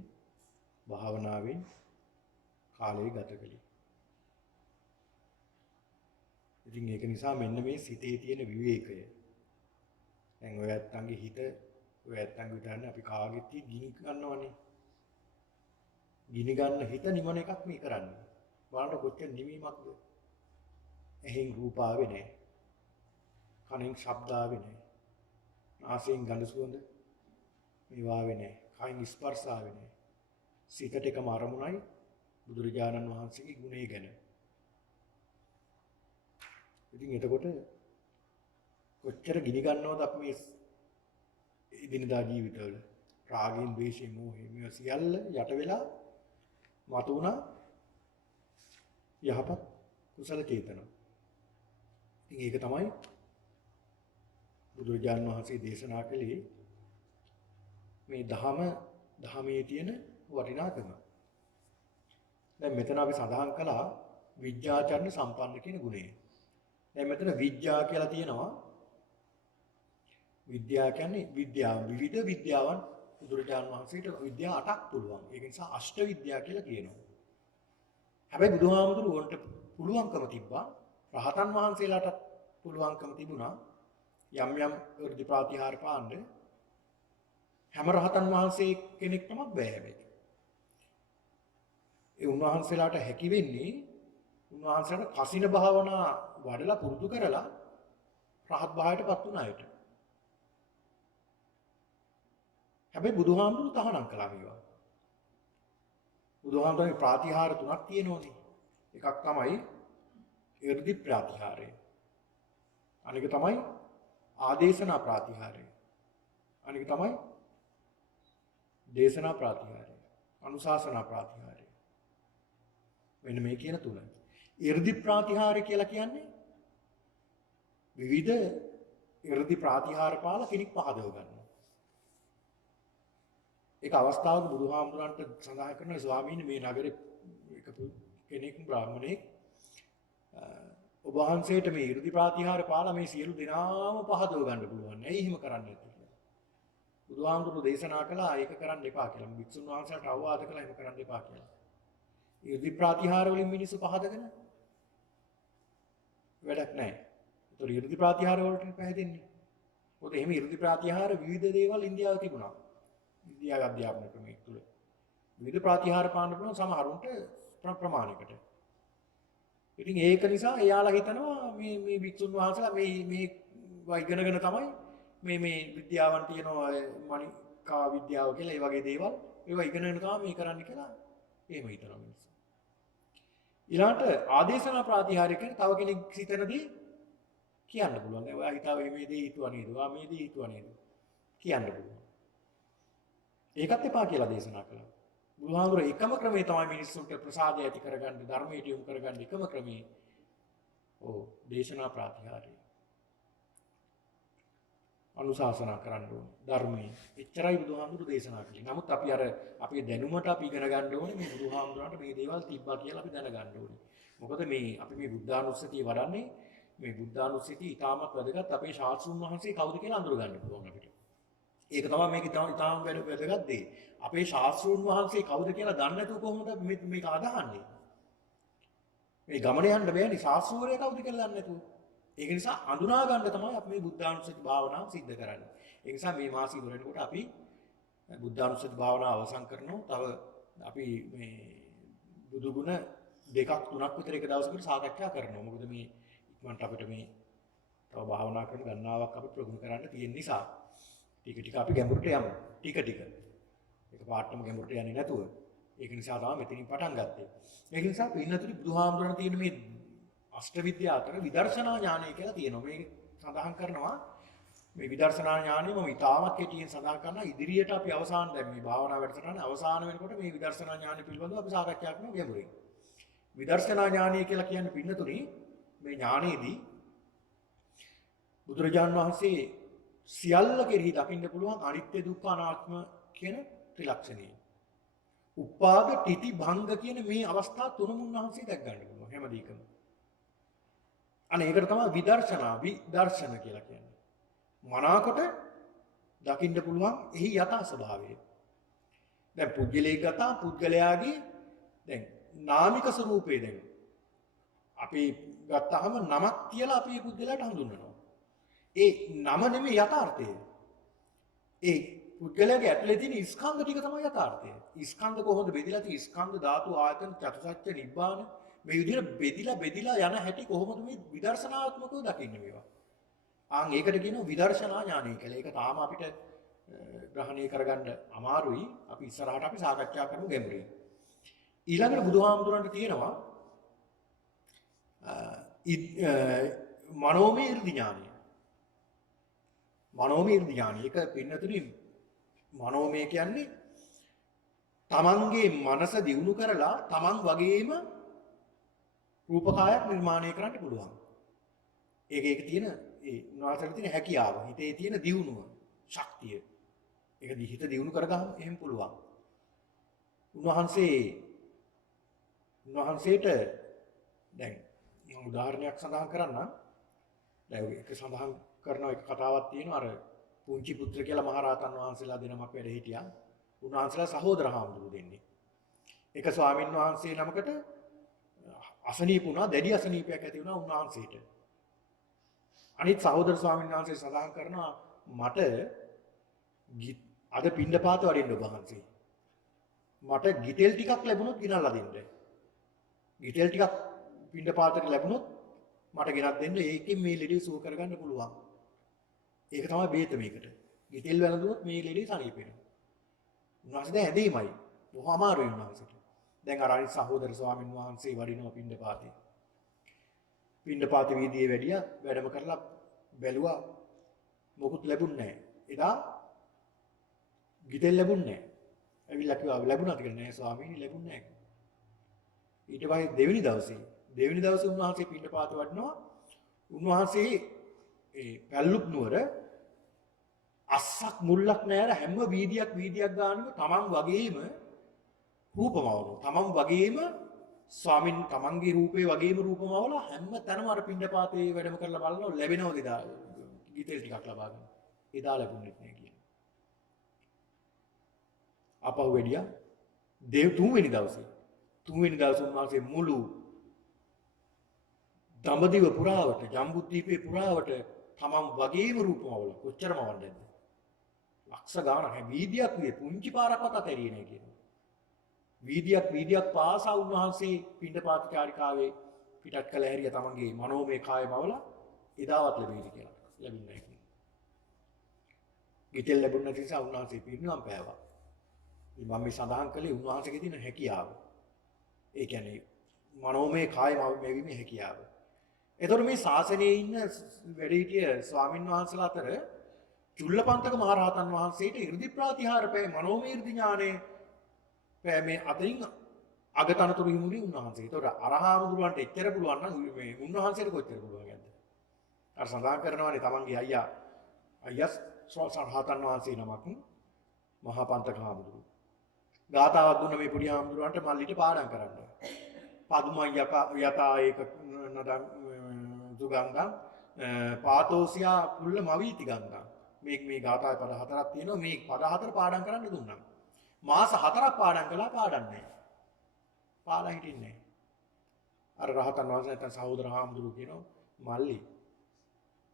භාවනාවෙන් කාලය ගත කළේ. ඉතින් ඒක නිසා මෙන්න මේ සිතේ තියෙන විවේකය. දැන් ඔය ඇත්තන්ගේ හිත ඔය ඇත්තන්ගේ විතරනේ අපි කාගෙත් ගිනි ගන්නවනේ. ගිනි ගන්න හිත නිමන එකක් මේ කරන්නේ. බලන්න කොච්චර නිවීමක්ද. එහෙන් රූප ආවේ නැහැ. කනෙන් ශබ්ද ආවේ නැහැ. නාසයෙන් ගඳ සුවඳ මේවා ආවේ නැහැ. කයින් ස්පර්ශ ආවේ නැහැ. සිතට එකම අරමුණයි බුදුරජාණන් වහන්සේගේ ගුණය ගැන. ඉතින් එතකොට කොච්චර ගිනි ගන්නවද අපි මේ එදිනදා ජීවිතවල රාගයෙන් ද්වේෂයෙන් මෝහයෙන් මේ සියල්ල යට වෙලා මතුණා යහපත් කුසල චේතනා. ඉතින් ඒක තමයි බුදුරජාණන් වහන්සේ දේශනා කළේ මේ ධහමේ තියෙන වටිනාකම. දැන් මෙතන අපි සඳහන් කළා විද්‍යාචරණ සම්පන්න කියන ගුණය. දැන් මෙතන විද්‍යා කියලා තියෙනවා. විද්‍යා කියන්නේ විද්‍යාව විවිධ විද්‍යාවන් බුදුරජාණන් වහන්සේට විද්‍යා 8ක් පුළුවන්. ඒක නිසා අෂ්ට විද්‍යා කියලා කියනවා. හැබැයි බුදුහාමුදුරුවන්ට පුළුවන්කම තිබ්බා රහතන් වහන්සේලාට පුළුවන්කම තිබුණා යම් යම් වෘද්ධි ප්‍රාතිහාර පාණ්ඩ හැම රහතන් වහන්සේ කෙනෙක් තමයි බෑ හැබැයි. ඒ උන්වහන්සේලාට හැකි වෙන්නේ උන්වහන්සේලාට කසින භාවනා වඩලා පුරුදු කරලා රහත් භාවයටපත් වුණ අයට. හැබැයි බුදුහාමුදුරු තහනම් කළා මේවා. බුදුහාමුදුරුගේ ප්‍රාතිහාර තුනක් තියෙනෝනේ. එකක් තමයි 이르දි ප්‍රාතිහාරය. අනික තමයි ආදේශනා ප්‍රාතිහාරය. අනික තමයි දේශනා ප්‍රාතිහාරය. අනුශාසනා ප්‍රාතිහාරය. මෙන්න මේ කියන තුන. 이르දි ප්‍රාතිහාරය කියලා කියන්නේ විවිධ 이르දි ප්‍රාතිහාර පාල කෙනෙක් පහදව ගන්නවා. ඒක අවස්ථාවක බුදුහාමුදුරන්ට සඳහන් කරන ස්වාමීන් මේ නගරේ එක කෙනෙක් බ්‍රාහ්මණෙක් ඔබ වහන්සේට මේ 이르දි ප්‍රාතිහාර පාලා මේ සියලු දෙනාම පහදව ගන්න පුළුවන්. ඇයි එහෙම කරන්නේ නැත්තේ? බුදුහාමුදුරු දේශනා කළා ඒක කරන්න එපා කියලා. භික්ෂුන් වහන්සේලාට අවවාද කළා එහෙම කරන්න එපා කියලා. 이르දි ප්‍රාතිහාර වලින් මිනිස්සු පහදගෙන වැඩක් නැහැ. ඒතර 이르දි ප්‍රාතිහාර වලට පැහැදෙන්නේ. මොකද එහෙම 이르දි ප්‍රාතිහාර විවිධ දේවල් ඉන්දියාවේ තිබුණා. ඉන්දියාවේ අධ්‍යාපන ක්‍රමයේ තුල. විවිධ ප්‍රාතිහාර පාන්න පුළුවන් සමහරුන්ට ප්‍රමාණයකට. ඉතින් ඒක නිසා එයාලා හිතනවා මේ භික්ෂුන් වහන්සේලා මේ ඉගෙනගෙන තමයි මේ විද්‍යාවන් තියෙනවා මනිකා විද්‍යාව කියලා ඒ වගේ දේවල් ඒවා ඉගෙනගෙන තමයි මේ කරන්න කියලා එහෙම හිතනවා මිනිස්සු. ඊළාට ආදේශනා ප්‍රාතිහාර්ය කියන්නේ තව කෙනෙක් හිතනදී කියන්න පුළුවන්. ඔයා හිතාවේ මේ දේ හිතුවා නේද? ඔයා මේ දේ හිතුවා නේද? කියන්න පුළුවන්. ඒකත් එපා කියලා දේශනා කළා. බුදුහාමුදුර එකම ක්‍රමේ තමයි මිනිස්සුන්ට ප්‍රසාදය ඇති කරගන්න ධර්මයට යොමු කරගන්න එකම ක්‍රමේ දේශනා ප්‍රාතිහාර්ය. අනුශාසනා කරන්න ඕනේ ධර්මයේ. එච්චරයි බුදුහාමුදුර දේශනා කළේ. නමුත් අපි අපේ දැනුමට අපි ඉගෙන ගන්න ඕනේ මේ බුදුහාමුදුරන්ට මේ දේවල් තිබ්බා කියලා අපි දැනගන්න ඕනේ. මොකද අපි මේ බුද්ධානුස්සතිය වඩන්නේ මේ බුද්ධානුස්සතිය ඉතාමත් වැදගත් අපේ ශාස්ත්‍රඥ වහන්සේ කවුද කියලා අඳුර ගන්න පුළුවන් අපිට. ඒක තමයි මේක ඉතාම වැදගත් දේ. අපේ ශාස්ත්‍රඥ වහන්සේ කවුද කියලා දන්නේ නැතුව කොහොමද මේක අදහන්නේ? මේ ගමන යන්න බෑනේ ශාස්ත්‍රවරයා කවුද කියලා දන්නේ නැතුව. ඒක නිසා අඳුනා ගන්න තමයි අපි මේ බුද්ධානුස්සති භාවනාව සිද්ධ කරන්නේ. ඒ නිසා මේ මාසෙ ඉවරනකොට අපි බුද්ධානුස්සති භාවනාව අවසන් කරනවා. තව අපි මේ බුදු ගුණ දෙකක් තුනක් විතර එක දවසකට සාකච්ඡා කරනවා. මොකද මේ ඉක්මනට අපිට මේ තව භාවනා කරන ගණනාවක් අපි ප්‍රගුණ කරන්න තියෙන නිසා ටික ටික අපි ගැඹුරට යමු. ටික ටික. ඒක පාඩම ගැඹුරට යන්නේ නැතුව. ඒක නිසා තමයි මෙතනින් පටන් ගත්තේ. ඒක නිසා පින්නතුනි බුදුහාමුදුරන් තියෙන මේ අෂ්ට විද්‍යා අතර විදර්ශනා ඥානය කියලා තියෙනවා. මේ සඳහන් කරනවා මේ විදර්ශනා ඥානය මම ඉතාමත් කෙටියෙන් සඳහන් කරනවා ඉදිරියට අපි අවසාන දැන් මේ භාවනා වැඩසටහනේ අවසාන වෙනකොට මේ විදර්ශනා ඥානය පිළිබඳව අපි සාකච්ඡා කරනවා ගැඹුරින්. විදර්ශනා ඥානය කියලා කියන්නේ පින්නතුනි මේ ඥානයේදී බුදුරජාණන් වහන්සේ සියල්ල කෙරෙහි දකින්න පුළුවන් අනිත්‍ය දුක්ඛ අනාත්ම කියන ත්‍රිලක්ෂණය. උපාද තිති භංග කියන මේ අවස්ථා තුනම උන්වහන්සේ දැක් ගන්න පුළුවන් හැමදේකම. අනේ ඒකට තමයි විදර්ශන කියලා කියන්නේ. මනාකොට දකින්න පුළුවන් එහි යථා ස්වභාවය. දැන් පුද්ගලයෙක් ගත්තා පුද්ගලයාගේ දැන් නාමික ස්වરૂපේ දැන් අපි ගත්තාම නමක් කියලා අපි මේ පුද්ගලයාට හඳුන්වනවා. ඒ නම නෙමෙයි යථාර්ථය. ඒ පුද්ගලයාගේ ඇතුලේ තියෙන ස්කන්ධ ටික තමයි යථාර්ථය. ස්කන්ධ කොහොමද බෙදලා තියෙන්නේ? ස්කන්ධ ධාතු ආයතන චතුසත්‍ය නිබ්බාන මේ විදිහට බෙදිලා යන හැටි කොහොමද මේ විදර්ශනාත්මකව දකින්නේ මේවා. ඒකට කියනවා විදර්ශනා ඥානය කියලා. ඒක තාම අපිට ග්‍රහණය කරගන්න අමාරුයි. අපි ඉස්සරහට අපි සාකච්ඡා කරමු ගැඹුරින්. ඊළඟට බුදුහාමුදුරන්ට තියෙනවා මනෝමය 이르දි ඥානය. මනෝමය 이르දි ඥානය. ඒක පින්නතුනි මනෝමය කියන්නේ තමන්ගේ මනස දියුණු කරලා තමන් වගේම රූපකායක් නිර්මාණය කරන්න පුළුවන්. ඒක තියෙන උන්වහන්සේට තියෙන හැකියාව, හිතේ තියෙන දියුණුව, ශක්තිය. ඒක හිත දියුණු කරගන්න එහෙම පුළුවන්. උන්වහන්සේට දැන් මම උදාහරණයක් සඳහන් කරන්නම්. දැන් ඒක සඳහන් කරන එක කතාවක් තියෙනවා අර පුංචි පුත්‍ර කියලා මහරහතන් වහන්සේලා දෙනමක් වැඩ හිටියා. උන්වහන්සේලා සහෝදර හාමුදුරු දෙන්නේ. එක ස්වාමින් වහන්සේ නමකට අසනීප වුණා, දැඩි අසනීපයක් ඇති වුණා උන්වහන්සේට. අනිත් සහෝදර ස්වාමීන් වහන්සේ සඳහන් කරනවා මට අද පින්ඩපාත වඩින්න ඔබ වහන්සේ. මට ගිතෙල් ටිකක් ලැබුණොත් ගෙනල්ලා දෙන්න. ගිතෙල් ටිකක් පින්ඩපාතට ලැබුණොත් මට ගෙනත් දෙන්න. ඒකෙන් මේ ලෙඩේ සුව කරගන්න පුළුවන්. ඒක තමයි බේත මේකට. ගිතෙල් වැළඳුනොත් මේ ලෙඩේ සනීප වෙනවා. උන්වහන්සේ දැන් ඇදීමයි. බොහොම අමාරුයි උන්වහන්සේට. දැන් අර අනිත් සහෝදර ස්වාමීන් වහන්සේ වඩිනවා පින්ඩපාතේ. පින්ඩපාත වීදියේ වැඩම කරලා බැලුවා මොකුත් ලැබුණේ නැහැ. එදා ගිතෙල් ලැබුණේ නැහැ. ඇවිල්ලා කිව්වා ලැබුණාද කියලා නෑ ස්වාමීනි ලැබුණේ නැහැ. ඊට පස්සේ දෙවෙනි දවසේ උන්වහන්සේ පින්ඩපාත වඩනවා. උන්වහන්සේ ඒ පැල්ලුක් නුවර අස්සක් මුල්ලක් නැර හැම වීදියක් ගානම තමන් වගේම රූපමවනවා. තමන් වගේම ස්වාමින් තමන්ගේ රූපේ වගේම රූපමවල හැම තැනම අර පින්ඩපාතේ වැඩම කරලා බලනවා ලැබෙනවද එදා ගීතෙල් ටිකක් ලබා ගන්න. එදා ලැබුණේ නැහැ කියලා. අපහු වැඩියා තුන්වෙනි දවසේ උන්වහන්සේ මුළු දඹදිව පුරාවට ජම්බුද්වීපේ පුරාවට තමන් වගේම රූපමවල කොච්චරම වන්දනද? ලක්ෂ ගාණක් වීදියක් වේ පුංචි පාරක්වත් අතහැරියේ නැහැ කියනවා. වීදියක් පාසා උන්වහන්සේ පින්ඩපාත චාරිකාවේ පිටත් කළ හැරිය තමන්ගේ මනෝමය කායමවල එදාවත් ලැබෙයි කියලා. ලැබුණේ නැහැ කියනවා. ගිතෙල් ලැබුණ නැති නිසා උන්වහන්සේ පිරිනිවන් පෑවා. මම මේ සඳහන් කළේ උන්වහන්සේගේ තියෙන හැකියාව. ඒ කියන්නේ මනෝමය කායමවීමේ හැකියාව. එතකොට මේ ශාසනයේ ඉන්න වැඩිහිටිය ස්වාමින් වහන්සේලා අතර චුල්ලපන්තක මහරහතන් වහන්සේට 이르දි ප්‍රාතිහාර පෑ මනෝමය 이르දි ඥානේ පෑ මේ අතරින් අගතනතුරු හිමුනේ උන්වහන්සේ. එතකොට අරහාමුදුරන්ට එච්චර පුළුවන් නම් මේ උන්වහන්සේට කොච්චර පුළුවන් නැද්ද? අර සඳහන් කරනවානේ තමන්ගේ අයියා රහතන් වහන්සේ නමක් මහා පන්තක හාමුදුරු. ගාතාවක් දුන්න මේ පොඩි හාමුදුරන්ට මල්ලිට පාඩම් කරන්න. පදුමයි යතා ඒක නදන් සුගන්ධං පාතෝසියා පුල්ල මවීති ගන්ධං. මේ ගාථාවේ පද හතරක් තියෙනවා. මේ පද හතර පාඩම් කරන්න දුන්නා. මාස 4ක් පාඩම් කළා පාඩම් නැහැ. පාඩම් හිටින්නේ නැහැ. අර රහතන් වහන්සේ නැත්නම් සහෝදර හාමුදුරුවෝ කියනවා මල්ලි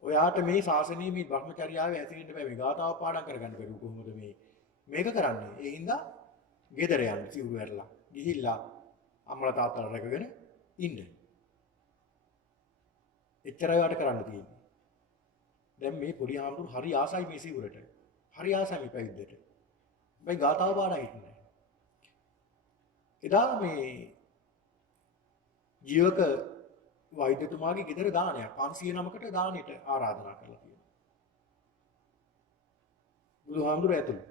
ඔයාට මේ ශාසනීය මේ භ්‍රමචර්යාවේ ඇතිවෙන්න බෑ. මේ ගාථාව පාඩම් කරගන්න බැරි කොහොමද මේක කරන්නේ? ඒ හින්දා ගෙදර යන්න සිවුරු ඇරලා ගිහිල්ලා අම්මලා තාත්තලා රැකගෙන ඉන්න. එච්චරයි වට කරන්න තියෙන්නේ. දැන් මේ පොඩි ආම්දුරු හරි ආසයි මේ සිවුරට. හරි ආසයි මේ පැවිද්දට. මේ ගාතාව පාඩම් හිටින්නේ. එදා මේ ජීවක වෛද්‍යතුමාගේ ගෙදර දානයක් 509කට දානෙට ආරාධනා කරලා තියෙනවා. බුදුහාමුදුර ඇතුළු.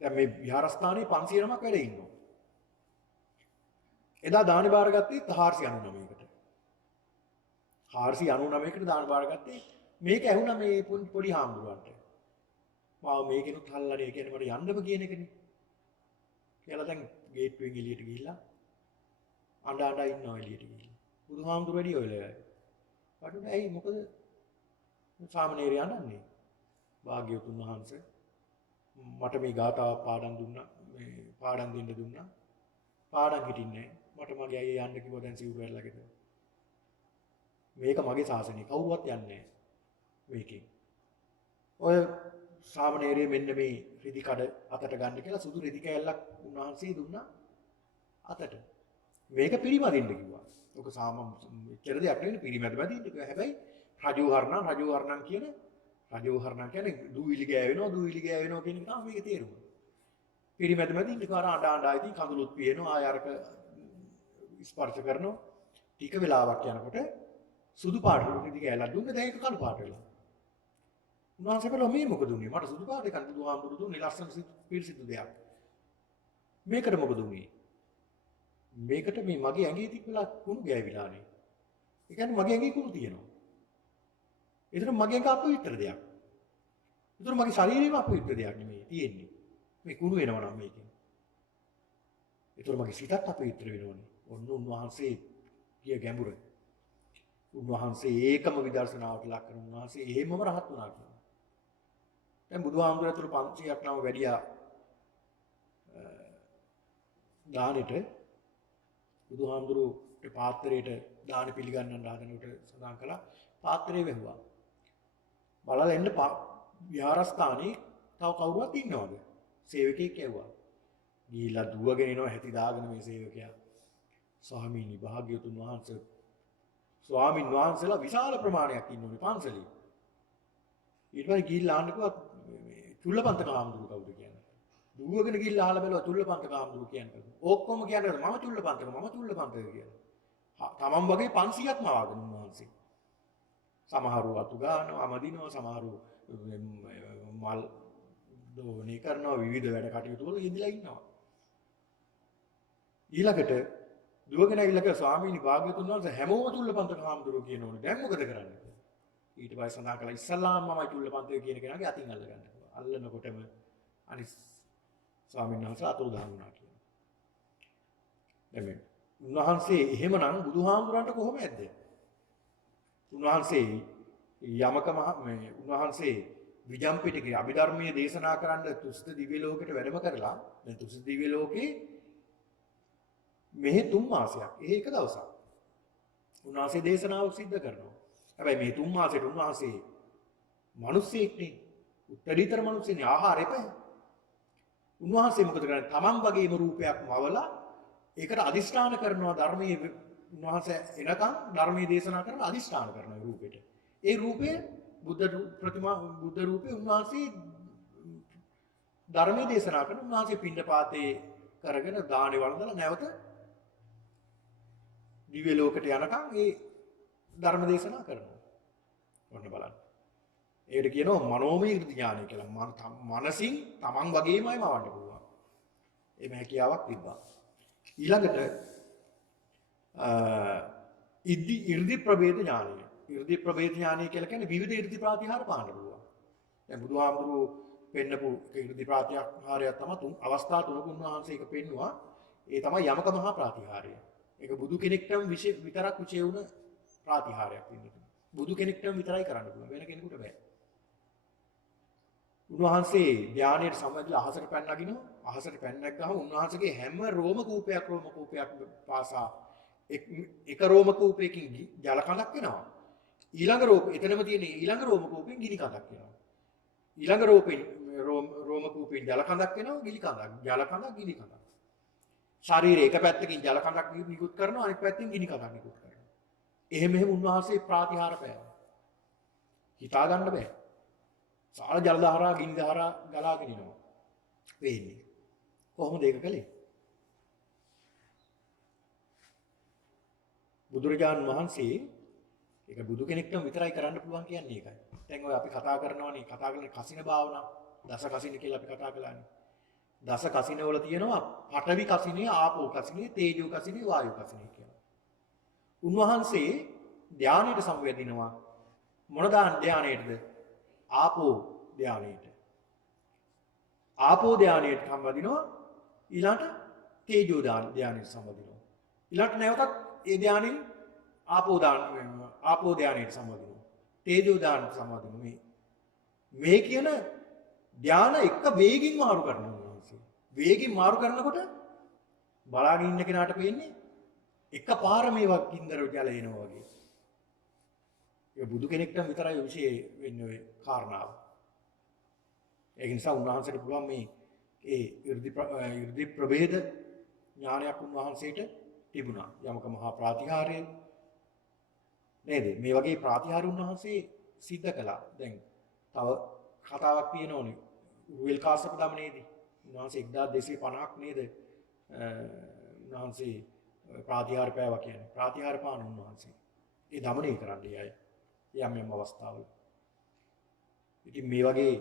දැන් මේ විහාරස්ථානයේ 509ක් වැඩ ඉන්නවා. එදා දානි බාරගත්තේ 499කට. 499කට දාන බාරගත්තේ මේක ඇහුණා මේ පොඩි හාමුදුරුවන්ට. මාව මේකෙනුත් හල්ලානේ කියන්නේ මට යන්නම කියන එකනේ. කියලා දැන් ගේට්ටුවෙන් එළියට ගිහිල්ලා අඬ ඉන්නවා එළියට ගිහිල්ලා. බුදුහාමුදුරු වැඩි ඔය වෙලාවේ. වඩුනේ ඇයි මොකද සාමණේරය යන්නන්නේ? භාග්‍යවතුන් වහන්සේ මට මේ ගාථාව පාඩම් දුන්නා. මේ පාඩම් දෙන්න දුන්නා. පාඩම් හිටින්නේ මට මගේ අයියා යන්න කිව්වා දැන් සිවුරු ඇරලා ගෙදර. මේක මගේ ශාසනය. කවුරුවත් යන්නේ නැහැ මේකෙන්. ඔය සාමණේරය මෙන්න මේ රිදි කඩ අතට ගන්න කියලා සුදු රිදි කෑල්ලක් උන්වහන්සේ දුන්නා අතට. මේක පිරිමදින්න කිව්වා. ඔක එච්චර දෙයක් නෙවෙයි පිරිමැදමදින්න කිව්වා. හැබැයි රජෝහරණම් කියන්නේ දූවිලි ගෑවෙනවා කියන එක තමයි මේකේ තේරුම. පිරිමැදමදින්න කිව්වා අඬා ඉතින් කඳුළුත් පියනවා ආයරක ස්පර්ශ කරනවා. ටික වෙලාවක් යනකොට සුදු පාට රිදි කෑල්ලක් දුන්නේ දැන් ඒක කළු පාට වෙලා. උන්වහන්සේ බැලුවා මේ මොකද උනේ? මට සුදු පාට එකක් බුදුහාමුදුරු දුන්නේ ලස්සන පිරිසිදු දෙයක්. මේකට මොකද උනේ? මේකට මේ මගේ ඇඟේ තිබ්බලා කුණු ගෑවිලානේ. ඒ කියන්නේ මගේ ඇඟේ කුණු තියෙනවා. ඒතර මගේ ඇඟ අපවිත්‍ර දෙයක්. ඒතර මගේ ශරීරේම අපවිත්‍ර දෙයක් නෙමෙයි තියෙන්නේ. මේ කුණු වෙනවා නම් මේකෙන්. ඒතර මගේ සිතත් අපවිත්‍ර වෙනවනේ. ඔන්න උන්වහන්සේ කිය ගැඹුර. උන්වහන්සේ ඒකම විදර්ශනාවට ලක් කරන උන්වහන්සේ එහෙමම රහත් වුණා කියලා. දැන් බුදුහාමුදුරුවෝ 500ක් නම වැඩියා දානෙට බුදුහාමුදුරුවෝ පාත්‍රයට දාන පිළිගන්නන්න හදනකොට සඳහන් කළා පාත්‍රය වැහුවා. බලලා එන්න විහාරස්ථානයේ තව කවුරුවත් ඉන්නවද? සේවකයෙක් ඇහුවා. ගිහිල්ලා දුවගෙන එනවා හැටි දාගෙන මේ සේවකයා. ස්වාමීනි භාග්‍යවතුන් වහන්සේ ස්වාමින් වහන්සේලා විශාල ප්‍රමාණයක් ඉන්නෝනේ පන්සලේ. ඊට පස්සේ ගිහිල්ලා අහන්නකෝ මේ චුල්ලපන්තක හාමුදුරුවෝ කවුද කියන්නේ. දුවගෙන ගිහිල්ලා අහලා බැලුවා චුල්ලපන්තක හාමුදුරුවෝ කියන්නේ. ඔක්කොම කියන්නේ මම චුල්ලපන්තක කියලා. තමන් වගේ 500ක්ම ආවගෙන උන්වහන්සේ. සමහරව අතු ගන්නවා, අමදිනවා, සමහරව මල් දෝවණේ කරනවා, විවිධ වැඩ කටයුතු වල යෙදලා ඉන්නවා. ඊළඟට දුවගෙන ඇවිල්ලා ස්වාමීනි භාග්‍යතුන් වහන්සේ හැමෝම චුල්ලපන්තක හාමුදුරුවෝ කියනෝනේ. දැන් මොකද කරන්නේ? ඊට පස්සේ සඳහන් කළා ඉස්සල්ලාම මම චුල්ලපන්තක කියන කෙනාගේ අතින් අල්ල ගන්නවා. අල්ලනකොටම අනිත් ස්වාමීන් වහන්සේ අතුරුදහන් වුණා කියනවා. දැන් මේ උන්වහන්සේ එහෙමනම් බුදුහාමුදුරන්ට කොහොම ඇද්ද? උන්වහන්සේ යමක මේ උන්වහන්සේ විජම්පිටකේ අභිධර්මයේ දේශනා කරන්න තුසිත දිව්‍ය ලෝකෙට වැඩම කරලා දැන් තුසිත දිව්‍ය ලෝකේ මෙහි 3 මාසයක් ඒ එක දවසක් උන්වහන්සේ දේශනාව සිද්ධ කරනවා. හැබැයි මේ 3 මාසෙට උන්වහන්සේ මිනිස්සෙක්නේ උත්තරීතර මිනිස්සෙනේ ආහාරය එපා. උන්වහන්සේ මොකද කරන්නේ? තමන් වගේම රූපයක් මවලා ඒකට අදිෂ්ඨාන කරනවා ධර්මයේ උන්වහන්සේ එනකන් ධර්මයේ දේශනා කරන අදිෂ්ඨාන කරන රූපෙට. ඒ රූපය බුද්ධ රූපේ උන්වහන්සේ ධර්මයේ දේශනා කරන උන්වහන්සේ පිණ්ඩපාතේ කරගෙන දානේ වළඳලා නැවත දිව්‍ය ලෝකයට යනකම් ඒ ධර්ම දේශනා කරනවා. ඔන්න බලන්න. ඒකට කියනවා මනෝමය ඥානය කියලා. මනසින් තමන් වගේමයි මවන්න පුළුවන්. එහෙම හැකියාවක් තිබ්බා. ඊළඟට ඉර්ධි ප්‍රභේද ඥානය. ඉර්ධි ප්‍රභේද ඥානය කියලා කියන්නේ විවිධ ඉර්ධි ප්‍රාතිහාර පාන්න පුළුවන්. දැන් බුදුහාමුදුරුවෝ පෙන්නපු ඉර්ධි ප්‍රාතිහාරයක් තමයි තුන් අවස්ථා තුනක උන්වහන්සේ එක පෙන්නවා. ඒ තමයි යමක මහා ප්‍රාතිහාරය. ඒක බුදු කෙනෙක්ටම විතරක් විශේෂ වුණ ප්‍රාතිහාරයක් වෙන්නේ. බුදු කෙනෙක්ටම විතරයි කරන්න පුළුවන්. වෙන කෙනෙකුට බෑ. උන්වහන්සේ ධානයේ සම්බන්ධලා අහසට පැන නගිනවා. අහසට පැන නැග්ගහම උන්වහන්සේගේ හැම රෝම කූපයක් පාසා එක රෝම කූපයකින් ජල කඳක් වෙනවා. ඊළඟ රෝම එතනම තියෙන ඊළඟ රෝම කූපෙන් ගිනි කඳක් වෙනවා. ඊළඟ රෝම කූපෙන් ජල කඳක් වෙනවා ගිනි කඳක්. ජල කඳක් ගිනි කඳක්. ශරීරයේ එක පැත්තකින් ජල කඳක් නිකුත් කරනවා අනෙක් පැත්තෙන් ගිනි කඳක් නිකුත් කරනවා. එහෙම උන්වහන්සේ ප්‍රාතිහාර පෑවා. හිතා ගන්න බෑ. සාල ජල දහරා ගිනි දහරා ගලාගෙන යනවා. වෙන්නේ. කොහොමද ඒක කළේ? බුදුරජාණන් වහන්සේ ඒක බුදු කෙනෙක්ටම විතරයි කරන්න පුළුවන් කියන්නේ ඒකයි. දැන් ඔය අපි කතා කරනවානේ කතා කරන කසින භාවනාව, දස කසින කියලා අපි කතා කළානේ. දස කසින වල තියෙනවා පඨවි කසිනේ, ආපෝ කසිනේ, තේජෝ කසිනේ, වායු කසිනේ කියලා. උන්වහන්සේ ධානයට සමවැදිනවා. මොන ධානයේද? ආපෝ ධානයට. ආපෝ ධානයට සම්බන්ධිනවා ඊළඟට තේජෝ ධානයට සම්බන්ධිනවා. ඊළඟට නැවතත් ඒ ධානයෙන් ආපෝ ධානයට සම්බන්ධිනවා. තේජෝ ධානයට සම්බන්ධිනවා. මේ කියන ධාන එක වේගින් මාරු කරනවා උන්වහන්සේ. වේගින් මාරු කරනකොට බලාගෙන ඉන්න කෙනාට පේන්නේ එකපාර මේ වගින්දර ජල එනවා වගේ. ඒ බුදු කෙනෙක්ටම විතරයි විශේෂ වෙන්නේ ඔය කාරණාව. ඒ නිසා උන්වහන්සේට පුළුවන් මේ ඒ 이르දි ප්‍රභේද ඥානයක් උන්වහන්සේට තිබුණා. යමක මහා ප්‍රාතිහාර්ය නේද? මේ වගේ ප්‍රාතිහාර්ය උන්වහන්සේ සිද්ධ කළා. දැන් තව කතාවක් තියෙනෝනේ. රුවෙල් කාශ්‍යප දමනේදී උන්වහන්සේ 1250ක් නේද? උන්වහන්සේ ප්‍රාතිහාර්ය පෑවා කියන්නේ. ප්‍රාතිහාර්ය පාන උන්වහන්සේ. ඒ දමනය කරන්නේ අය. යම් අවස්ථාවල. ඉතින් මේ වගේ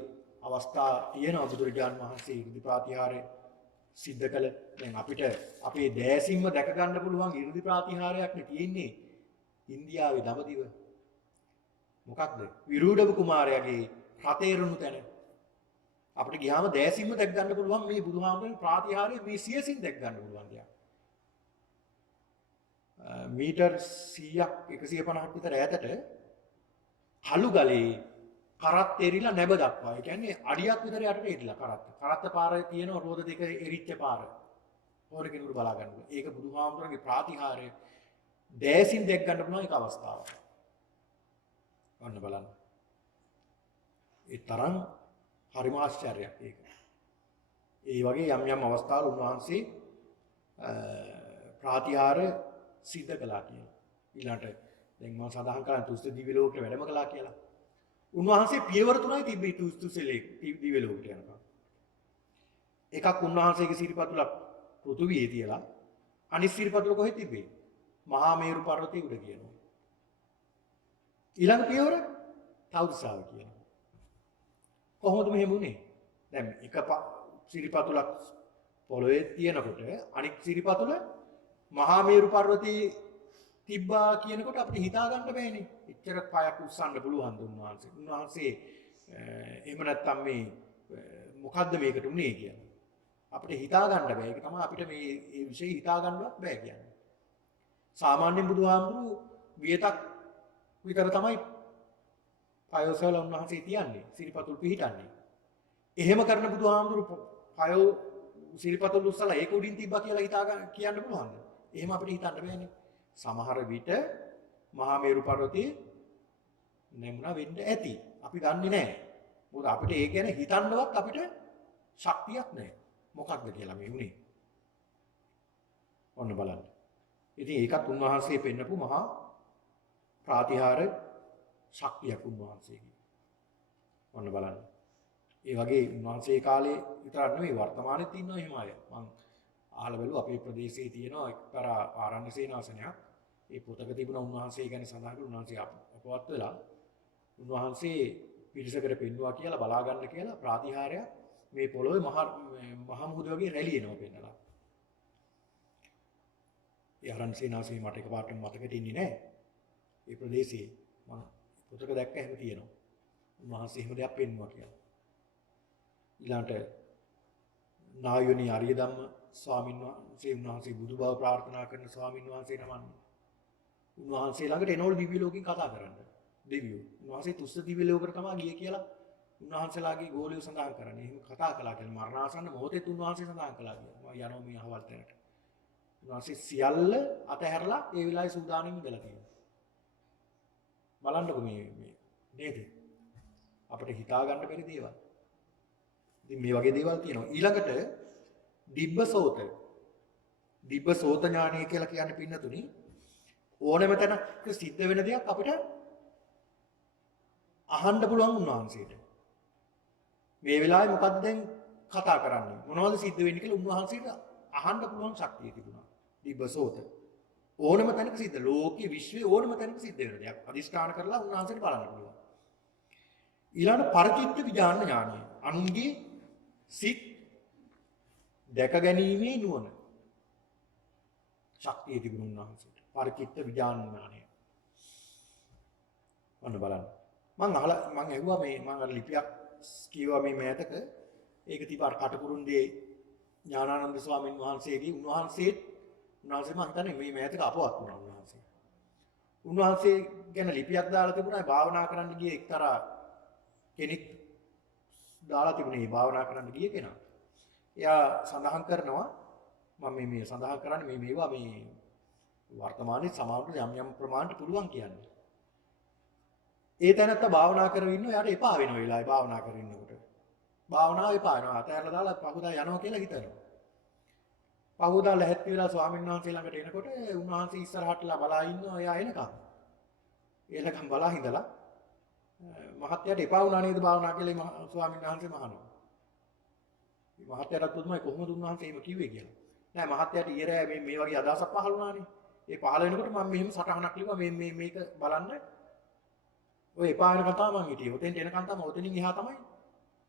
අවස්ථා තියෙනවා බුදුරජාන් වහන්සේ 이르දි ප්‍රාතිහාර්ය සිද්ධ කළ. දැන් අපිට අපේ දෑසින්ම දැක ගන්න පුළුවන් 이르දි ප්‍රාතිහාර්යයක් නේ තියෙන්නේ ඉන්දියාවේ දඹදිව. මොකක්ද? විරූඩක කුමාරයාගේ රතේරුණු තැන. අපිට ගියාම දෑසින්ම දැක ගන්න පුළුවන් මේ බුදුහාමුදුරන්ගේ ප්‍රාතිහාර්ය මේ සියසින් දැක ගන්න පුළුවන් දෙයක්. මීටර් 100ක් 150ක් විතර ඈතට හලු ගලේ කරත් එරිලා නැබ දක්වා. ඒ කියන්නේ අඩියක් විතර යටට එරිලා කරත්ත. කරත්ත පාරේ තියෙන රෝද දෙක එරිච්ච පාර. ඕන කෙනෙකුට බලා ගන්න පුළුවන්. ඒක බුදුහාමුදුරන්ගේ ප්‍රාතිහාර්ය දෑසින් දැක් ගන්න පුළුවන් එක අවස්ථාවක්. ඔන්න බලන්න. ඒ තරම් හරිම ආශ්චර්යයක් ඒක. ඒ වගේ යම් අවස්ථාවල උන්වහන්සේ ප්‍රාතිහාර්ය සිද්ධ කළා කියලා. ඊළඟට දැන් මම සඳහන් කරා තුස්ස දිව්‍ය ලෝකෙට වැඩම කළා කියලා. උන්වහන්සේ පියවර තුනයි තිබ්බේ තුස්සේ දිව්‍ය ලෝකෙට යනකම්. එකක් උන්වහන්සේගේ සිරිපතුලක් පෘථුවියේ තියලා අනිත් සිරිපතුල කොහෙද තිබ්බේ? මහා මේරු පර්වතයේ උඩ කියනවා. ඊළඟ පියවර තවුසාව කියනවා. කොහොමද මෙහෙම වුනේ? දැන් එක සිරිපතුලක් පොළොවේ තියෙනකොට අනිත් සිරිපතුල මහා මේරු පර්වතයේ තිබ්බා කියනකොට අපිට හිතා ගන්න බෑනේ. එච්චර පයක් උස්සන්න පුළුවන් දුන්නාන්සේ. උන්වහන්සේ එහෙම නැත්තම් මේ මොකද්ද මේකට උනේ කියලා. අපිට හිතා ගන්න බෑ. ඒක තමයි අපිට මේ විශේෂ හිතා ගන්නවත් බෑ කියන්නේ. සාමාන්‍ය බුදුහාමුදුරු වියතක් විතර තමයි පයෝසවල උන්වහන්සේ තියන්නේ සිරිපතුල් පිහිටන්නේ. එහෙම කරන බුදුහාමුදුරු පයෝ සිරිපතුල් උස්සලා ඒක උඩින් තිබ්බා කියලා කියන්න පුළුවන්ද? එහෙම අපිට හිතන්න බෑනේ. සමහර විට මහා මේරු පර්වතයේ නැමුණා වෙන්න ඇති. අපි දන්නේ නැහැ. මොකද අපිට ඒ ගැන හිතන්නවත් අපිට ශක්තියක් නැහැ. මොකක්ද කියලා මේ උනේ. ඔන්න බලන්න. ඉතින් ඒකත් උන්වහන්සේ පෙන්නපු මහා ප්‍රාතිහාර ශක්තියක් උන්වහන්සේගේ. ඔන්න බලන්න. ඒ වගේ උන්වහන්සේ කාලේ විතරක් නෙවෙයි වර්තමානෙත් ඉන්නවා එහෙම අය. මම අහලා බැලුවා අපේ ප්‍රදේශයේ තියෙනවා එක්තරා ආරණ්‍ය සේනාසනයක්. ඒ පොතක තිබුණා උන්වහන්සේ ගැන සඳහන් කරු උන්වහන්සේ අපවත් වෙලා උන්වහන්සේ පිරිසකට පෙන්වුවා කියලා බලා ගන්න කියලා ප්‍රාතිහාරයක් මේ පොළොවේ මහා මුහුද වගේ රැලි එනවා පෙන්නලා. ඒ ආරණ්‍ය සේනාසනේ මට එකපාරටම මතකෙට ඉන්නේ නැහැ. ඒ ප්‍රදේශයේ මම පොතක දැක්ක හැම තියෙනවා. උන්වහන්සේ එහෙම දෙයක් පෙන්වුවා කියලා. ඊළඟට නායෝනි ආර්ය ධම්ම ස්වාමීන් වහන්සේ උන්වහන්සේ බුදු බව ප්‍රාර්ථනා කරන ස්වාමීන් වහන්සේ නමන්නේ. උන්වහන්සේ ළඟට එනෝල් දිව්‍ය ලෝකෙන් කතා කරන්න. දෙවියෝ. උන්වහන්සේ තුස්ස දිව්‍ය ලෝකෙට තමයි ගියේ කියලා උන්වහන්සේලාගේ ගෝලියෝ සඳහන් කරන්නේ. එහෙම කතා කළා කියලා මරණාසන්න මොහොතේ උන්වහන්සේ සඳහන් කළා කියලා. මම යනවා මේ අහවල් තැනට. උන්වහන්සේ සියල්ල අතහැරලා ඒ වෙලාවේ සූදානම් ඉඳලා තියෙනවා. බලන්නකො මේ නේද? අපිට හිතා ගන්න බැරි දේවල්. ඉතින් මේ වගේ දේවල් තියෙනවා. ඊළඟට දිබ්බසෝත ඥානය කියලා කියන්නේ පින්නතුනි ඕනෑම තැනක සිද්ධ වෙන දෙයක් අපිට අහන්න පුළුවන් උන්වහන්සේට. මේ වෙලාවේ මොකද්ද දැන් කතා කරන්නේ? මොනවද සිද්ධ වෙන්නේ කියලා උන්වහන්සේට අහන්න පුළුවන් ශක්තිය තිබුණා. දිබ්බසෝත. ඕනෑම තැනක සිද්ධ ලෝකයේ විශ්වයේ ඕනෑම තැනක සිද්ධ වෙන දෙයක් අදිෂ්ඨාන කරලා උන්වහන්සේට බලන්න පුළුවන්. ඊළඟ පරිචිත්ත විඥාන ඥානය. අනුන්ගේ සිත් දැක ගැනීමේ නුවණ. ශක්තිය තිබුණු උන්වහන්සේට. පරිචිත්ත විඥාන ඥානය. ඔන්න බලන්න. මම ඇහුවා මම අර ලිපියක් කියවා මේ මෑතක ඒක තිබාර කටුකුරුන්දී ඥානානන්ද ස්වාමීන් වහන්සේගේ උන්වහන්සේ මම හිතන්නේ මේ මෑතක අපවත් වුණා උන්වහන්සේ. උන්වහන්සේ ගැන ලිපියක් දාලා තිබුණා භාවනා කරන්න ගිය එක්තරා කෙනෙක් දාලා තිබුණේ භාවනා කරන්න ගිය කෙනා. එයා සඳහන් කරනවා මම මේ සඳහන් කරන්නේ මේවා මේ වර්තමානයේ සමාජයට යම් ප්‍රමාණයට පුළුවන් කියන්නේ. ඒ තැනත්ත භාවනා කරගෙන ඉන්නවා යාට එපා වෙන වෙලාවේ භාවනා කරගෙන ඉන්නකොට. භාවනාව එපා වෙනවා. අතහැරලා දාලා පහුදා යනවා කියලා හිතනවා. පහුදා ලැහැත්ති වෙලා ස්වාමීන් වහන්සේ ළඟට එනකොට උන්වහන්සේ ඉස්සරහටලා බලා ඉන්නවා එයා එනකම් බලා හිඳලා මහත්යට එපා වුණා නේද භාවනා කියලා ස්වාමීන් වහන්සේ මහනවා. මේ මහත්යටත් පුදුමයි කොහොමද උන්වහන්සේ එහෙම කිව්වේ කියලා. නෑ මහත්යට ඊරෑ මේ වගේ අදහසක් පහළ වුණානේ. ඒ පහළ වෙනකොට මම මෙහෙම සටහනක් ලිව්වා මේක බලන්න. ඔය එපා වෙන කතාව මං හිටියේ. ඔතෙන්ට එනකන් තමයි ඔතනින් එහා තමයි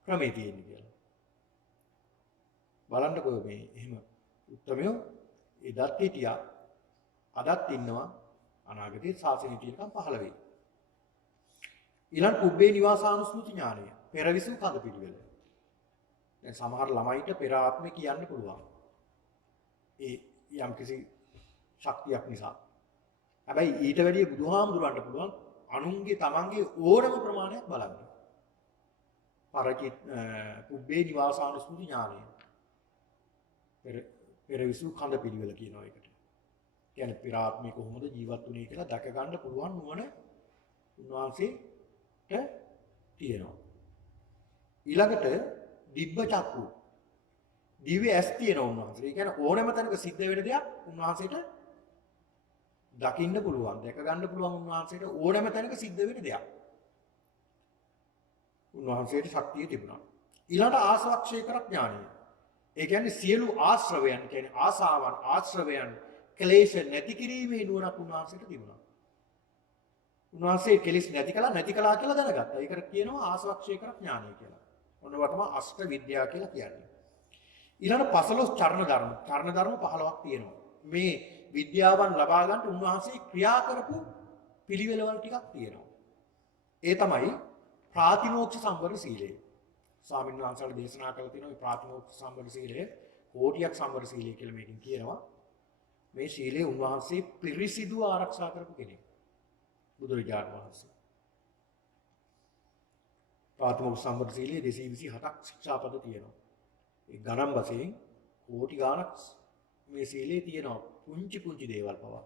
ක්‍රමේ තියෙන්නේ කියලා. බලන්නකෝ මේ එහෙම උත්තරමියෝ එදත් හිටියා අදත් ඉන්නවා අනාගතයේ ශාසනය තියෙනකම් පහළ වෙයි. ඊළඟ කුබ්බේ නිවාසානුස්මෘති ඥානය. පෙරවිසු කඳ පිළිවෙල. දැන් සමහර ළමයිට පෙර ආත්මේ කියන්න පුළුවන්. ඒ යම්කිසි ශක්තියක් නිසා. හැබැයි ඊට වැඩිය බුදුහාමුදුරන්ට පුළුවන් අනුන්ගේ තමන්ගේ ඕනම ප්‍රමාණයක් බලන්න. කුබ්බේ නිවාසානුස්මෘති ඥානය. පෙරවිසු කඳ පිළිවෙල කියනවා ඒකට. කියන්නේ පෙර ආත්මේ කොහොමද ජීවත් වුනේ කියලා දැක ගන්න පුළුවන් නුවණ උන්වහන්සේට තියෙනවා. ඊළඟට දිබ්බ චක්කු. දිව්‍ය ඇස් තියෙනවා උන්වහන්සේ. ඒ කියන්නේ ඕනෑම තැනක සිද්ධ වෙන දෙයක් උන්වහන්සේට දකින්න පුළුවන්. දැක ගන්න පුළුවන් උන්වහන්සේට ඕනෑම තැනක සිද්ධ වෙන දෙයක්. උන්වහන්සේට ශක්තිය තිබුණා. ඊළඟට ආසවක්ෂය කර ඥානය. ඒ කියන්නේ සියලු ආශ්‍රවයන් කියන්නේ ආසාවන් ආශ්‍රවයන් ක්ලේශ නැති කිරීමේ නුවණක් උන්වහන්සේට තිබුණා. උන්වහන්සේ කෙලෙස් නැති කළා කියලා දැනගත්තා. ඒකට කියනවා ආසවක්ෂය කර ඥානය කියලා. ඔන්නව තමයි අෂ්ට විද්‍යාව කියලා කියන්නේ. ඊළඟ 15 චරණ ධර්ම 15ක් තියෙනවා. මේ විද්‍යාවන් ලබා ගන්න උන්වහන්සේ ක්‍රියා කරපු පිළිවෙලවල් ටිකක් තියෙනවා. ඒ තමයි ප්‍රාතිමෝක්ෂ සම්වර සීලය. ස්වාමීන් වහන්සේලා දේශනා කළ තියෙනවා මේ ප්‍රාතිමෝක්ෂ සම්වර සීලය කෝටියක් සම්වර සීලය කියලා මේකෙන් කියනවා. මේ සීලය උන්වහන්සේ පිරිසිදුව ආරක්ෂා කරපු කෙනෙක්. බුදුරජාණන් වහන්සේ. ප්‍රාථමික සම්බුද්ධ සීලයේ 227ක් ශික්ෂාපද තියෙනවා. ඒ ගණන් වශයෙන් කෝටි ගාණක් මේ සීලේ තියෙනවා. පුංචි පුංචි දේවල් පවා.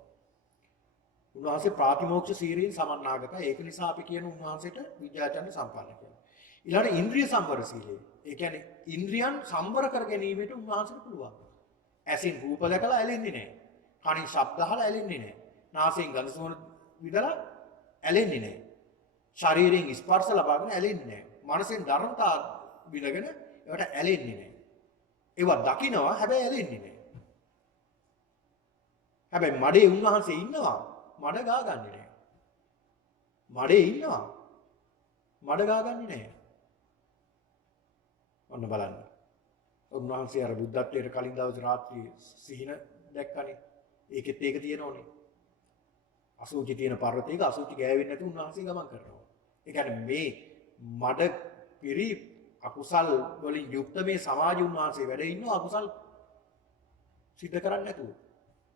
උන්වහන්සේ ප්‍රාතිමෝක්ෂ සීලයෙන් සමන්නාගතයි. ඒක නිසා අපි කියන උන්වහන්සේට විද්‍යාචර්ය සම්පන්න කියලා. ඊළඟ ඉන්ද්‍රිය සම්වර සීලය. ඒ කියන්නේ ඉන්ද්‍රියන් සම්වර කර ගැනීමට උන්වහන්සේට පුළුවන්. ඇසින් රූප දැකලා ඇලෙන්නේ නැහැ. කනින් ශබ්ද අහලා ඇලෙන්නේ නැහැ. නාසයෙන් ගඳ සුවඳ විඳලා ඇලෙන්නේ නැහැ. ශරීරයෙන් ස්පර්ශ ලබාගෙන ඇලෙන්නේ නැහැ. මනසෙන් ධර්මතා විඳගෙන ඒවට ඇලෙන්නේ නැහැ. ඒවා දකින්නවා හැබැයි ඇලෙන්නේ නැහැ. හැබැයි මඩේ උන්වහන්සේ ඉන්නවා මඩ ගාගන්නේ නැහැ. මඩේ ඉන්නවා මඩ ගාගන්නේ නැහැ. ඔන්න බලන්න. උන්වහන්සේ අර බුද්ධත්වයට කලින් දවසේ රාත්‍රියේ සිහින දැක්කනේ. ඒකෙත් ඒක තියෙනෝනේ. අසුචි තියෙන පර්වතයක අසුචි ගෑවෙන්නේ නැතුව උන්වහන්සේ ගමන් කරනවා. ඒ කියන්නේ මේ මඩ පිරි අකුසල් වලින් යුක්ත මේ සමාජ උන්වහන්සේ වැඩ ඉන්නවා අකුසල් සිද්ධ කරන්නේ නැතුව.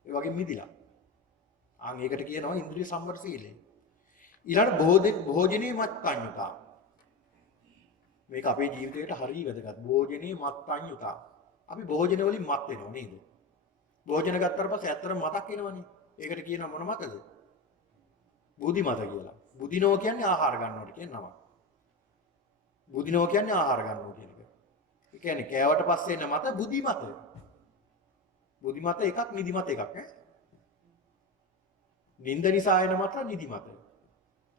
ඒ වගේ මිදිලා. ඒකට කියනවා ඉන්ද්‍රිය සම්වර සීලය. ඊළඟ භෝජනේ මත්පඤ්ඤුතා. මේක අපේ ජීවිතේට හරිය වැදගත්. භෝජනේ මත්පඤ්ඤුතා. අපි භෝජන වලින් මත් වෙනවා නේද? භෝජන ගත්තට පස්සේ ඇත්තටම මතක් එනවනේ. ඒකට කියනවා මොන මතද? බුද්ධි මත කියලා. බුදිනෝ කියන්නේ ආහාර ගන්නවට කියන නම. බුදිනෝ කියන්නේ ආහාර ගන්නවා කියන එක. ඒ කියන්නේ කෑවට පස්සේ එන මත බුද්ධි මත. බුද්ධි මත එකක් නිදි මත එකක් ඈ. නිින්ද නිසා එන මත නිදි මත.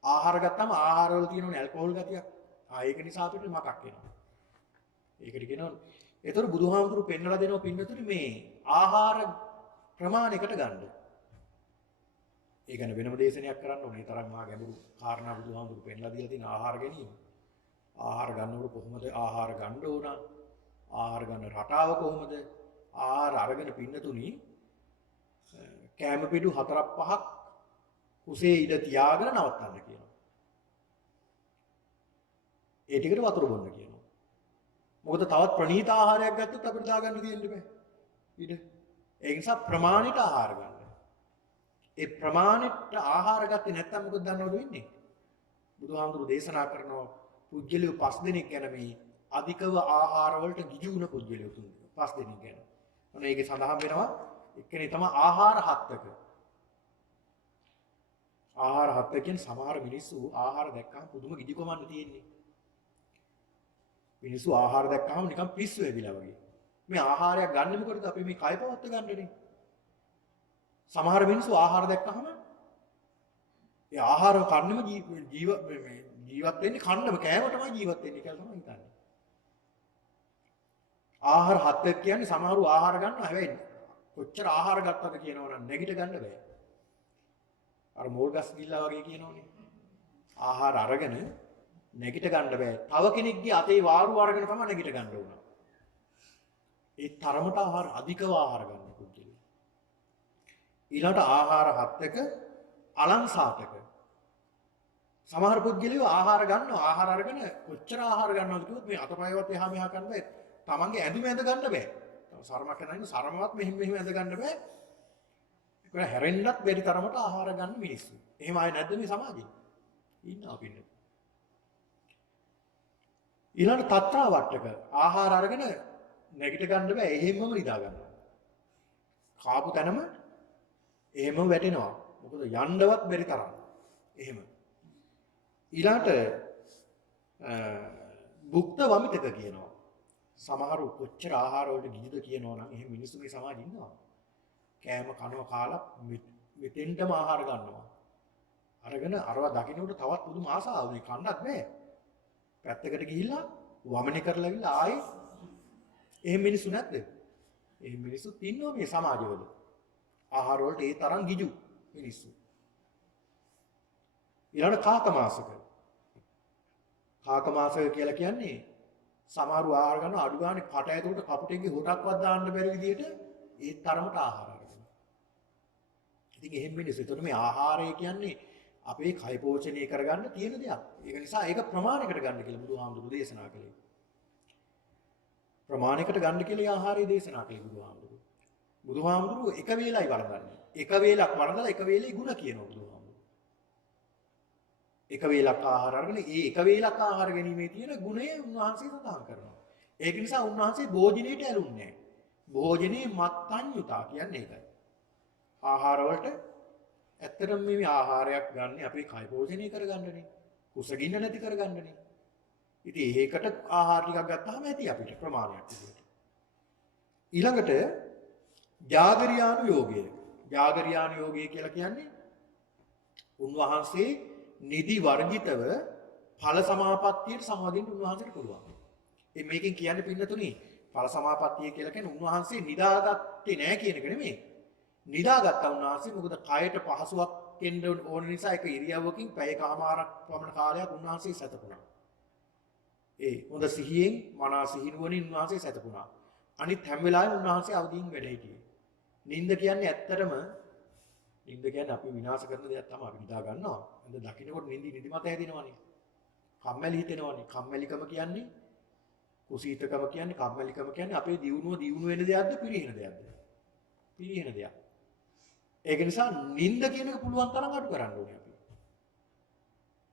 ආහාර ගත්තම ආහාර වල තියෙන ඇල්කොහොල් ගතියක්. ඒක නිසා අපිට මතක් වෙනවා. ඒකට කියනවා ඒතර බුදුහාමුදුරු පෙන්වලා දෙනවා පින්නතුනි මේ ආහාර ප්‍රමාණයකට ගන්න. ඒ ගැන වෙනම දේශනයක් කරන්න ඕනේ. තරම් මා ගැඹුරු කාරණා බුදුහාමුදුරු පෙන්වලා දීලා තියෙන ආහාර ගැනීම. ආහාර ගන්නකොට කොහොමද ආහාර ගන්න ඕන? ආහාර ගන්න රටාව කොහොමද? ආහාර අරගෙන පින්නතුනි කැම පිටු 4-5ක් කුසේ ඉඳ තියාගෙන නවත්තන්න කියනවා. ඒ ටිකට වතුර බොන්න කියනවා. මොකද තවත් ප්‍රණීත ආහාරයක් ගත්තොත් අපිට දාගන්න දෙන්න බෑ. ඊට ඒ නිසා ප්‍රමාණිත ආහාර ගන්න. ඒ ප්‍රමාණිත ආහාර ගත්තේ නැත්නම් මොකද දන්නවද වෙන්නේ? බුදුහාමුදුරු දේශනා කරනවා පුජ්‍යලිය 5 දෙනෙක් ගැන මේ අධිකව ආහාර වලට ගිජු වුණ පුජ්‍යලිය 5 දෙනෙක් ගැන. ඔන්න ඒකේ සඳහන් වෙනවා එක්කෙනේ තමයි ආහාර 7ක. ආහාර 7 කියන්නේ සමහර මිනිස්සු ආහාර දැක්කම පුදුම ගිජුකමක් තියෙන්නේ. මිනිස්සු ආහාර දැක්කම නිකන් පිස්සු වෙවිලා වගේ. මේ ආහාරයක් ගන්න මොකටද අපි මේ කය පවත්ව ගන්නනේ. සමහර මිනිස්සු ආහාර දැක්කම ඒ ආහාර කන්නම ජීවත් වෙන්නේ කන්නම කෑම තමයි ජීවත් වෙන්නේ කියලා තමයි හිතන්නේ. ආහාර 7ක් කියන්නේ සමහරු ආහාර ගන්නවා හැබැයි කොච්චර ආහාර ගත්තද කියනවනම් නැගිට ගන්න බෑ. අර මෝල් ගස් ගිල්ලා වගේ කියනෝනේ. ආහාර අරගෙන නැගිට ගන්න බෑ. තව කෙනෙක්ගේ අතේ වාරු අරගෙන තමයි නැගිට ගන්න ඕන. ඒ තරමට ආහාර අධිකව ආහාර ගන්න පුද්ගලයා. ඊළඟට ආහාර 7ක අලංසාතක. සමහර පුද්ගලයෝ ආහාර ගන්නවා ආහාර අරගෙන කොච්චර ආහාර ගන්නවද කිව්වොත් මේ අතපයවත් එහා මෙහා කරන්න බෑ. තමන්ගේ ඇඳුම ඇඳ ගන්න බෑ. සරමක් නැහින සරමවත් මෙහෙම ඇඳ ගන්න බෑ. ඒක හැරෙන්නත් බැරි තරමට ආහාර ගන්න මිනිස්සු. එහෙම ආයේ නැද්ද මේ සමාජයේ? ඉන්නවා පින්න. ඊළඟ තත්ත්‍රාවට්ටක ආහාර අරගෙන නැගිට ගන්න බෑ. එහෙම්මම නිදා ගන්නවා. කාපු තැනම එහෙම වැටෙනවා. මොකද යන්නවත් බැරි තරම්. එහෙම. ඊළඟට භුක්ත වමිතක කියනවා. සමහරු කොච්චර ආහාර වලට ගිජුද කියනවා නම් එහෙම මිනිස්සු මේ සමාජෙ ඉන්නවා. කෑම කනවා කාලා මෙතෙන්ටම ආහාර ගන්නවා. අරගෙන අරවා දකින්නට තවත් පුදුම ආසාවක් මේ කන්නත් බෑ. පැත්තකට ගිහිල්ලා වමනේ කරලා ගිහලා ආයේ එහෙම මිනිස්සු නැද්ද? එහෙම මිනිස්සුත් ඉන්නවා මේ සමාජවල. ආහාර වලට ඒ තරම් ගිජු මිනිස්සු. ඊළඟ කාකමාසක. කාකමාසක කියලා කියන්නේ සමහරු ආහාර ගන්න අඩු ගානේ කට ඇතුලට කපුටෙක්ගේ හොටක්වත් දාන්න බැරි විදියට ඒ තරමට ආහාර අරගෙන. ඉතින් එහෙම මිනිස්සු. ඒතකොට මේ ආහාරය කියන්නේ අපේ කය පෝෂණය කරගන්න තියෙන දෙයක්. ඒක නිසා ඒක ප්‍රමාණයකට ගන්න කියලා බුදුහාමුදුරු දේශනා කළේ. ප්‍රමාණයකට ගන්න කියලා ආහාරය දේශනා කළේ බුදුහාමුදුරු. බුදුහාමුදුරුවෝ එක වේලයි වළඳන්නේ. එක වේලක් වළඳලා එක වේලේ ಗುಣ කියනවා බුදුහාමුදුරුවෝ. එක වේලක් ආහාර අරගෙන ඒ එක වේලක් ආහාර ගැනීමේ තියෙන ගුණය උන්වහන්සේ සඳහන් කරනවා. ඒක නිසා උන්වහන්සේ භෝජනයට ඇලුන්නේ නැහැ. භෝජනේ මත්ඤ්‍යුතා කියන්නේ ඒකයි. ආහාර වලට ඇත්තටම මේ ආහාරයක් ගන්න අපේ කය පෝෂණය කරගන්නනේ. කුසගින්න නැති කරගන්නනේ. ඉතින් ඒකට ආහාර ටිකක් ගත්තාම ඇති අපිට ප්‍රමාණයක් විදිහට. ඊළඟට ජාගරියානු යෝගය. ජාගරියානු යෝගය කියලා කියන්නේ උන්වහන්සේ නිදි වර්ගිතව ඵල සමාපත්තියට සමවදින්න උන්වහන්සේට පුළුවන්. මේකෙන් කියන්නේ පින්නතුනේ ඵල සමාපත්තිය කියලා කියන්නේ උන්වහන්සේ නිදාගත්තේ නැහැ කියන එක නෙමෙයි. නිදාගත්තා උන්වහන්සේ මොකද කයට පහසුවක් එන්න ඕන නිසා ඒක ඉරියව්වකින් පැයකමාරක් පමණ කාලයක් උන්වහන්සේ සැතපුණා. හොඳ සිහියෙන් මනා සිහිනුවණින් උන්වහන්සේ සැතපුණා. අනිත් හැම වෙලාවෙම උන්වහන්සේ අවදීන් වැඩ හිටියේ. නිින්ද කියන්නේ ඇත්තටම නිින්ද කියන්නේ අපි විනාශ කරන දෙයක් තමයි. අපි නිදා ගන්නවා. හඳ දකින්නකොට නිදිමත හැදෙනවනේ. කම්මැලි හිතෙනවනේ. කම්මැලිකම කියන්නේ කුසීතකම කියන්නේ කම්මැලිකම කියන්නේ අපේ දියුණුව වෙන දෙයක්ද පිරිහෙන දෙයක්ද? පිරිහෙන දෙයක්. ඒක නිසා නිින්ද කියන එක පුළුවන් තරම් අඩු කරන්න ඕනේ අපි.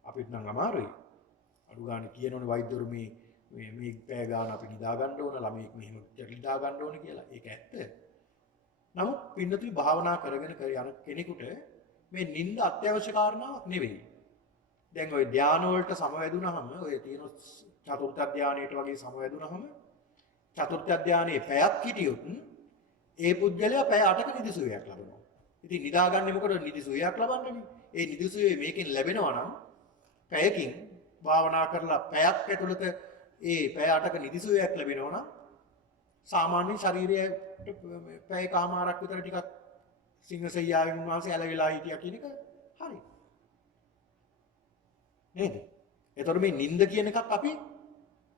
අපිට නම් අමාරුයි. අඩු ගන්න කියනෝනේ වෛද්‍යවරු මේ පැය ගන්න අපි නිදා ගන්න ඕන ළමෙක් මෙහෙම නිදා ගන්න ඕන කියලා. ඒක ඇත්ත. නමුත් පින්නතුයි භාවනා කරගෙන යන කෙනෙකුට මේ නිින්ද අත්‍යවශ්‍ය කාරණාවක් නෙවෙයි. දැන් ওই ධානය වලට සමවැදුනහම ඔය තියෙන චතුර්ථ ධානයේට වගේ සමවැදුනහම චතුර්ථ ධානයේ පැයක් හිටියොත් ඒ පුද්ගලයා පැය 8ක නිදිසුවයක් ලබනවා. ඉතින් නිදාගන්නේ මොකද නිදිසුවයක් ලබන්නනේ. ඒ නිදිසුවේ මේකෙන් ලැබෙනවා නම් පැයකින් භාවනා කරලා පැයක් ඇතුළත ඒ පැය 8ක නිදිසුවයක් ලැබෙනවා නම් සාමාන්‍ය ශරීරයේ පැයකමාරක් විතර ටිකක් සිංහසෙයියාවෙන් උන්වහන්සේ ඇලවිලා හිටියා කියන එක හරි. නේද? ඒතකොට මේ නිින්ද කියන එකක් අපි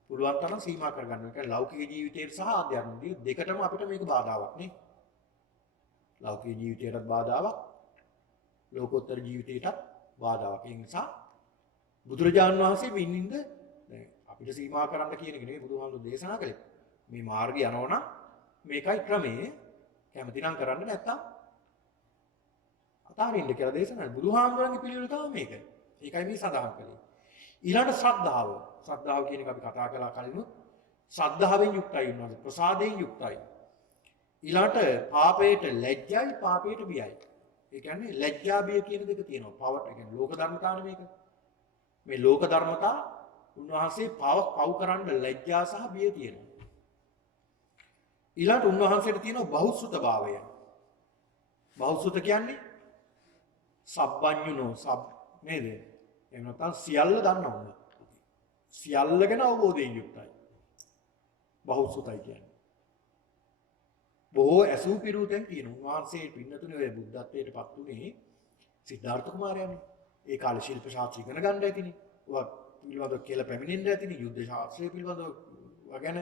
පුළුවන් තරම් සීමා කරගන්න. ඒ කියන්නේ ලෞකික ජීවිතයේ සහ ආධ්‍යාත්මික දෙකටම අපිට මේක බාධාවක් නේ. ලෞකික ජීවිතයටත් බාධාවක්, ලෝකෝත්තර ජීවිතයටත් බාධාවක්. ඒ නිසා බුදුරජාණන් වහන්සේ මේ නිින්ද දැන් අපිට සීමා කරන්න කියන එක නෙවෙයි බුදුහාමුදුරු දේශනා කළේ. මේ මාර්ගය යනවා නම් මේකයි ක්‍රමේ කැමති නම් කරන්න නැත්තම් අතාරින්න කියලා දේශනා. බුදුහාමුදුරන්ගේ පිළිවෙල තමයි මේක. ඒකයි මේ සඳහන් කළේ. ඊළඟ ශ්‍රද්ධාව. ශ්‍රද්ධාව කියන එක අපි කතා කළා කලිනුත්. ශ්‍රද්ධාවෙන් යුක්තයි වෙනවා. ප්‍රසාදයෙන් යුක්තයි. ඊළඟට පාපයට ලැජ්ජයි පාපයට බියයි. ඒ කියන්නේ ලැජ්ජා බිය කියන දෙක තියෙනවා. පවට ඒ කියන්නේ ලෝක ධර්මතාවනේ මේක. මේ ලෝක ධර්මතා උන්වහන්සේ පව් කරන්න ලැජ්ජා සහ බිය තියෙනවා. ඊළඟට උන්වහන්සේට තියෙනවා බහුසුත භාවය. බහුසුත කියන්නේ සබ්බඤුනෝ සබ් නේද? එහෙම නැත්නම් සියල්ල දන්නවා. සියල්ල ගැන අවබෝධයෙන් යුක්තයි. බහුසුතයි කියන්නේ. බොහෝ ඇසූ පිරූතෙන් තියෙන උන්වහන්සේ පින්නතුනේ ඔය බුද්ධත්වයට පත් උනේ සිද්ධාර්ථ කුමාරයානේ. ඒ කාලේ ශිල්ප ශාස්ත්‍ර ඉගෙන ගන්න ඇතිනේ. ඔය පිළිබඳව කියලා පැමිණෙන්න ඇතිනේ. යුද්ධ ශාස්ත්‍රය පිළිබඳව ගැන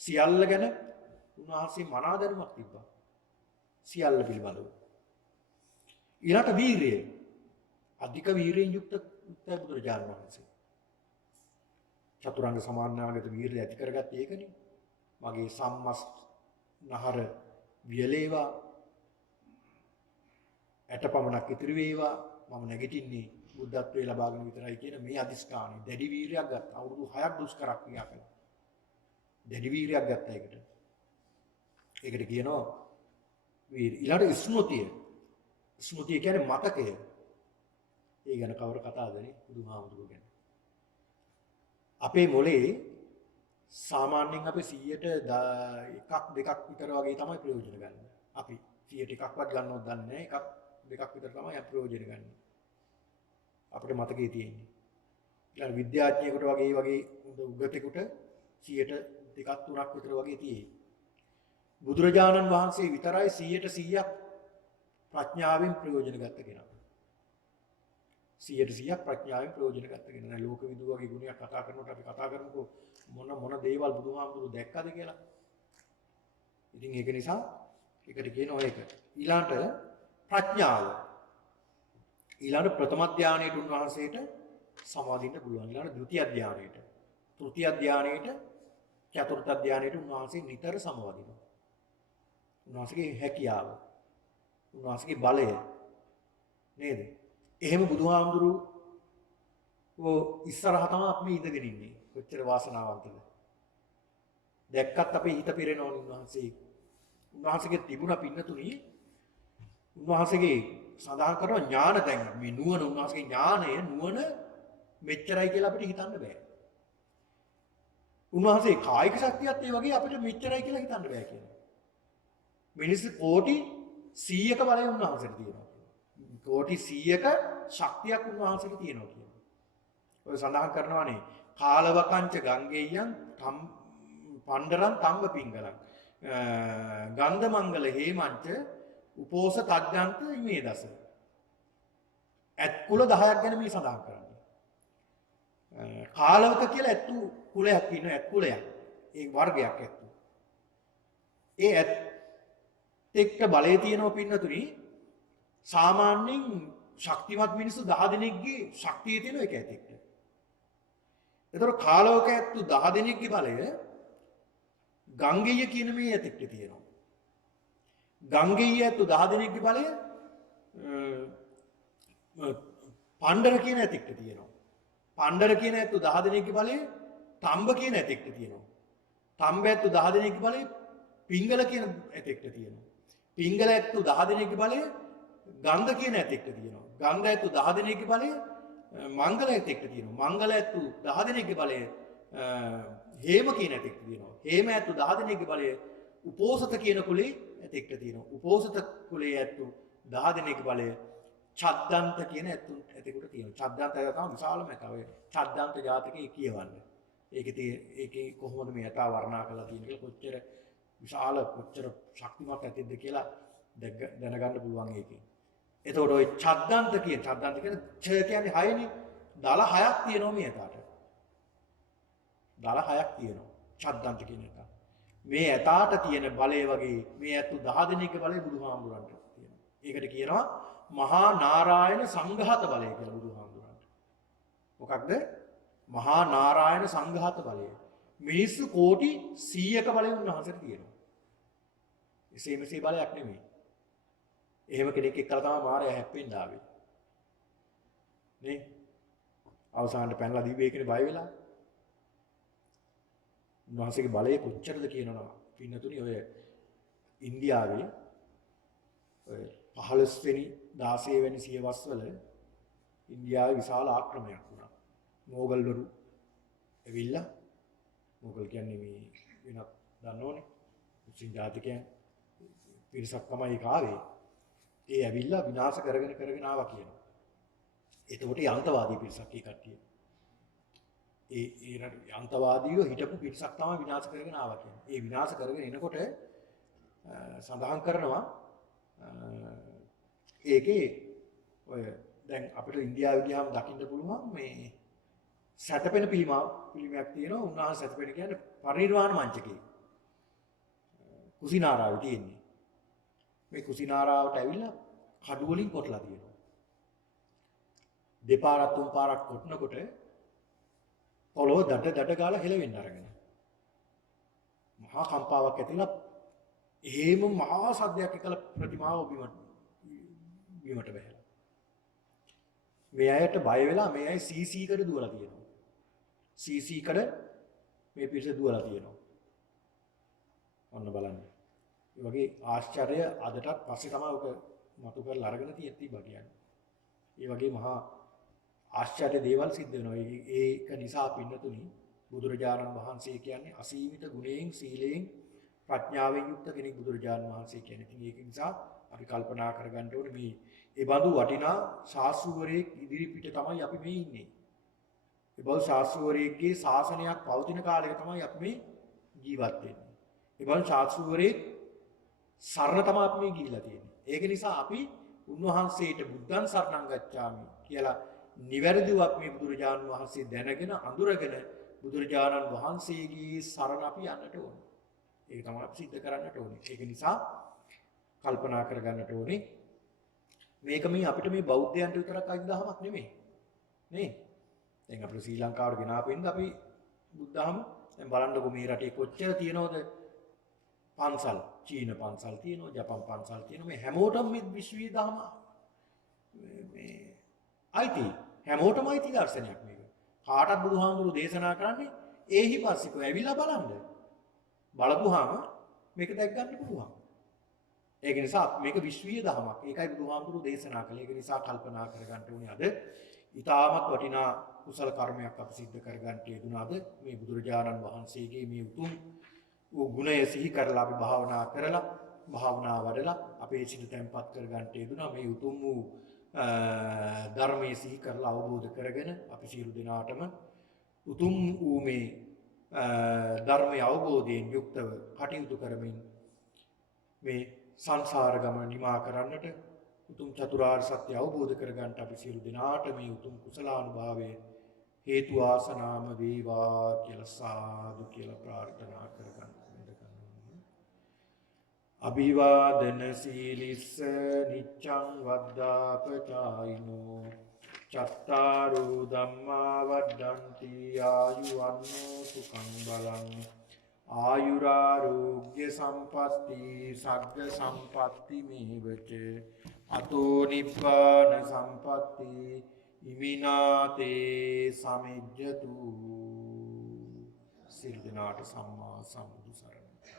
සියල්ල ගැන උන්වහන්සේ මනා දැනුමක් තිබ්බා. සියල්ල පිළිබඳව. ඊළඟට වීරිය. අධික වීරියෙන් යුක්ත බුදුරජාණන් වහන්සේ. චතුරාංග සමාන්නාගත වීරිය ඇති කරගත්තේ ඒකනේ. මගේ සම්මස් නහර වියලේවා ඇටපමණක් ඉතිරි වේවා මම නැගිටින්නේ බුද්ධත්වයේ ලබාගෙන විතරයි කියන මේ අදිස්ථානෙ දැඩි වීරියක් ගත්තා. අවුරුදු 6ක් දුෂ්කර ක්‍රියා කළා. දැඩි වීරියක් ගත්තා ඒකට. ඒකට කියනවා ඊළඟ ස්මෘතිය. ස්මෘතිය කියන්නේ මතකය. ඒ ගැන කවර කතාවදනේ බුදුහාමුදුරුවෝ ගැන. අපේ මොලේ සාමාන්‍යයෙන් අපි 100ට 1ක් 2ක් විතර වගේ තමයි ප්‍රයෝජන ගන්න. අපි 100ට 1ක්වත් ගන්නවත් දන්නේ නැහැ. 1ක් 2ක් විතර තමයි අපි ප්‍රයෝජන ගන්න. අපිට මතකයේ තියෙන්නේ. ඊළඟ විද්‍යාඥයෙකුට වගේ උගතෙකුට 100ට 2ක් 3ක් විතර වගේ තියෙයි. බුදුරජාණන් වහන්සේ විතරයි 100ට 100ක් ප්‍රඥාවෙන් ප්‍රයෝජන ගත්ත කෙනා. 100ට 100ක් ප්‍රඥාවෙන් ප්‍රයෝජන ගත්ත කෙනා. දැන් ලෝක විදු වගේ ගුණයක් කතා කරනකොට අපි කතා කරමුකෝ මොන දේවල් බුදුහාමුදුරු දැක්කද කියලා. ඉතින් ඒක නිසා ඒකට කියනවා ඒක. ඊළාට ප්‍රඥාව. ඊළාට ප්‍රථම ධානයේට උන්වහන්සේට සමාදින්න පුළුවන්. ඊළාට ဒုတိ ය ධානයේට, තෘතිය ධානයේට, චතුර්ථ ධානයේට උන්වහන්සේ නිතර සමවදිනවා. උන්වහන්සේගේ හැකියාව, උන්වහන්සේගේ බලය නේද? එහෙම බුදුහාමුදුරුවෝ ඉස්සරහ තමයි අපි ඉඳගෙන ඉන්නේ. කොච්චර වාසනාවන්තද? දැක්කත් අපේ හිත පිරෙනවනේ උන්වහන්සේ. උන්වහන්සේගේ තිබුණ පින්නතුණි උන්වහන්සේගේ සඳහන් කරන ඥාන දැන් මේ නුවණ උන්වහන්සේගේ නුවණ මෙච්චරයි කියලා අපිට හිතන්න බෑ. උන්වහන්සේ කායික ශක්තියත් ඒ වගේ අපිට මෙච්චරයි කියලා හිතන්න බෑ කියනවා. මිනිස්සු කෝටි 100ක බලය උන්වහන්සේට තියෙනවා. කෝටි 100ක ශක්තියක් උන්වහන්සේට තියෙනවා කියනවා. ඔය සඳහන් කරනවානේ කාලවකංච ගංගේයන් පණ්ඩරං තම්බ පිංගලං ගන්ධ මංගල හේමංච උපෝස තග්ගන්ත මේ දස. ඇත්කුල 10ක් ගැන මේ සඳහන් කරන්නේ. කාලවක කියලා ඇත්තු කුලයක් තියෙනවා ඇත්කුලයක්. ඒ වර්ගයක් ඇත්තු. ඒ ඇත් එක්ක බලය තියෙනවා පින්නතුනි සාමාන්‍යයෙන් ශක්තිමත් මිනිස්සු 10 දෙනෙක්ගේ ශක්තිය තියෙන එක ඇතෙක්ට. ඒතර කාලවක ඇත්තු 10 දෙනෙක්ගේ බලය ගංගෙය කියන මේ ඇතෙක්ට තියෙනවා. ගංගෙය ඇත්තු 10 දෙනෙක්ගේ බලය පණ්ඩර කියන ඇතෙක්ට තියෙනවා. පණ්ඩර කියන ඇත්තු 10 දෙනෙක්ගේ බලය තම්බ කියන ඇතෙක්ට තියෙනවා. තම්බ ඇත්තු 10 දෙනෙක්ගේ බලය පිංගල කියන ඇතෙක්ට තියෙනවා. පිංගල ඇත්තු 10 දෙනෙක්ගේ බලය ගන්ධ කියන ඇතෙක්ට තියෙනවා. ගන්ධ ඇත්තු 10 දෙනෙක්ගේ බලය මංගල ඇතෙක්ට තියෙනවා. මංගල ඇත්තු 10 දෙනෙක්ගේ බලය හේම කියන ඇතෙක්ට තියෙනවා. හේම ඇත්තු 10 දෙනෙක්ගේ බලය උපෝසත කියන කුලේ ඇතෙක්ට තියෙනවා. උපෝසත කුලේ ඇත්තු 10 දෙනෙක්ගේ බලය චද්දන්ත කියන ඇතෙකුට තියෙනවා. චද්දන්ත තමයි විශාලම ඇතා. ඔය චද්දන්ත ජාතකයේ කියවන්න. ඒකේ කොහොමද මේ ඇතා වර්ණනා කරලා තියෙන්නේ කියලා කොච්චර විශාල කොච්චර ශක්තිමත් ඇතෙක්ද කියලා දැනගන්න පුළුවන් ඒකෙන්. එතකොට ওই චද්දන්ත කියන ච කියන්නේ 6නේ. දල 6ක් තියෙනවා මේ ඇතාට. දල 6ක් තියෙනවා. චද්දන්ත කියන එක. මේ ඇතාට තියෙන බලය වගේ මේ ඇත්තු 10 දෙනෙක්ගේ බලය බුදුහාමුදුරන්ට තියෙනවා. ඒකට කියනවා මහා නාරායන සංඝාත බලය කියලා බුදුහාමුදුරන්ට. මොකක්ද? මහා නාරායන සංඝාත බලය. මිනිස්සු කෝටි 100ක බලය උන්වහන්සේට තියෙනවා. එසේ මෙසේ බලයක් නෙමෙයි. එහෙම කෙනෙක් එක්කලා තමයි මාරයා හැප්පෙන්න ආවේ. නේ? අවසානට පැනලා දීවේ ඒකනේ බය වෙලා. උන්වහන්සේගේ බලය කොච්චරද කියනවා පින්නතුනි ඔය ඉන්දියාවේ ඔය 15 වෙනි 16 වෙනි සියවස් වල ඉන්දියාවේ විශාල ආක්‍රමණයක් වුණා. මොගල්වරු ඇවිල්ලා මොගල් කියන්නේ මේ වෙනත් දන්නෝනේ මුස්ලිම් ජාතිකයන් පිරිසක් තමයි ඒක ආවේ. ඒ ඇවිල්ලා විනාශ කරගෙන ආවා කියනවා. එතකොට යන්තවාදී පිරිසක් ඒ කට්ටිය. ඒ යන්තවාදීව හිටපු පිරිසක් තමයි විනාශ කරගෙන ආවා කියන්නේ. ඒ විනාශ කරගෙන එනකොට සඳහන් කරනවා ඒකේ ඔය දැන් අපිට ඉන්දියාවේ ගියාම දකින්න පුළුවන් මේ සැතපෙන පිළිමයක් තියෙනවා. උන්වහන්සේ සැතපෙන කියන්නේ පරිනිර්වාණ මංචකේ. කුසිනාරාවේ තියෙන්නේ. මේ කුසිනාරාවට ඇවිල්ලා කඩු වලින් කොටලා තියෙනවා. දෙපාරක් තුන් පාරක් කොටනකොට පොළොව දඩ ගාලා හෙලවෙන්න අරගෙන. මහා කම්පාවක් ඇතිලා එහෙම මහා සද්දයක් එකලා ප්‍රතිමාව බිමට වැහැලා. මේ අයට බය වෙලා මේ අය CC කඩ දුවලා තියෙනවා. CC කඩ මේ පිරිස දුවලා තියෙනවා. ඔන්න බලන්න. ඒ වගේ ආශ්චර්ය අදටත් පස්සේ තමයි ඔක මතු කරලා අරගෙන තිබ්බා කියන්නේ. ඒ වගේ මහා ආශ්චර්ය දේවල් සිද්ධ වෙනවා. ඒක නිසා පින්නතුනි බුදුරජාණන් වහන්සේ කියන්නේ අසීමිත ගුණයෙන් සීලයෙන් ප්‍රඥාවෙන් යුක්ත කෙනෙක් බුදුරජාණන් වහන්සේ කියන්නේ. ඉතින් ඒක නිසා අපි කල්පනා කරගන්න ඕනේ මේ ඒ බඳු වටිනා ශාස්ත්‍රවරයෙක් ඉදිරිපිට තමයි අපි මේ ඉන්නේ. ඒ බඳු ශාස්ත්‍රවරයෙක්ගේ ශාසනයක් පවතින කාලයක තමයි අපි මේ ජීවත් වෙන්නේ. ඒ බඳු ශාස්ත්‍රවරයෙක් සරණ තමයි අපි මේ ගිහිලා තියෙන්නේ. ඒක නිසා අපි උන්වහන්සේට බුද්ධං සරණං ගච්ඡාමි කියලා නිවැරදිව අපි මේ බුදුරජාණන් වහන්සේ දැනගෙන අඳුරගෙන බුදුරජාණන් වහන්සේගේ සරණ අපි යන්නට ඕනේ. ඒක තමයි අපි සිද්ධ කරන්නට ඕනේ. ඒක නිසා කල්පනා කරගන්නට ඕනේ. මේක මේ අපිට මේ බෞද්ධයන්ට විතරක් අයිතිදහමක් නෙමෙයි. නේ? දැන් අපිට ශ්‍රී ලංකාවට ගෙනාවෙන්න අපි බුද්ධහම දැන් බලන්නකො මේ රටේ කොච්චර තියෙනවද පන්සල් චීන පන්සල් තියෙනවා, ජපන් පන්සල් තියෙනවා. මේ හැමෝටම මේ විශ්වීය දහම මේ අයිති. හැමෝටම අයිති දර්ශනයක් මේක. කාටත් බුදුහාමුදුරු දේශනා කරන්නේ ඒහිපස්සිකව ඇවිල්ලා බලන්න. බලපුවාම මේක දැක් ගන්න පුළුවන්. ඒක නිසා මේක විශ්වීය දහමක්. ඒකයි බුදුහාමුදුරු දේශනා කළේ. ඒක නිසා කල්පනා කරගන්න ඕනේ අද ඊටමත් වටිනා කුසල කර්මයක් අපි සිද්ධ කරගන්න යෙදුනාද මේ බුදුරජාණන් වහන්සේගේ මේ උතුම් ගුණය සිහි කරලා අපි භාවනා කරලා භාවනා වඩලා අපේ සිත තැම්පත් කරගන්න යෙදුනා මේ උතුම් වූ ධර්මයේ සිහි කරලා අවබෝධ කරගෙන අපි සියලු දෙනාටම උතුම් වූ මේ ධර්මයේ අවබෝධයෙන් යුක්තව කටයුතු කරමින් මේ සංසාර ගමන නිමා කරන්නට උතුම් චතුරාර්ය සත්‍ය අවබෝධ කරගන්නට අපි සියලු දෙනාට මේ උතුම් කුසලානුභාවය හේතු ආසනාම වේවා කියලා සාදු කියලා ප්‍රාර්ථනා කරගන්න. අභිවාදන සීලිස්ස නිච්ඡං වද්දාපචායිනෝ චත්තාරු ධම්මා වඩ්ඩಂತಿ ආයුවන්නෝ සුඛං බලං ආයුරාෝග්‍ය සම්පatti සග්ග සම්පatti මේවච අතෝ නිබ්බාන සම්පatti ඉමිනාතේ සමිජ්ජතු සිල් දනාට සම්මා සම්බුදු සරණයි.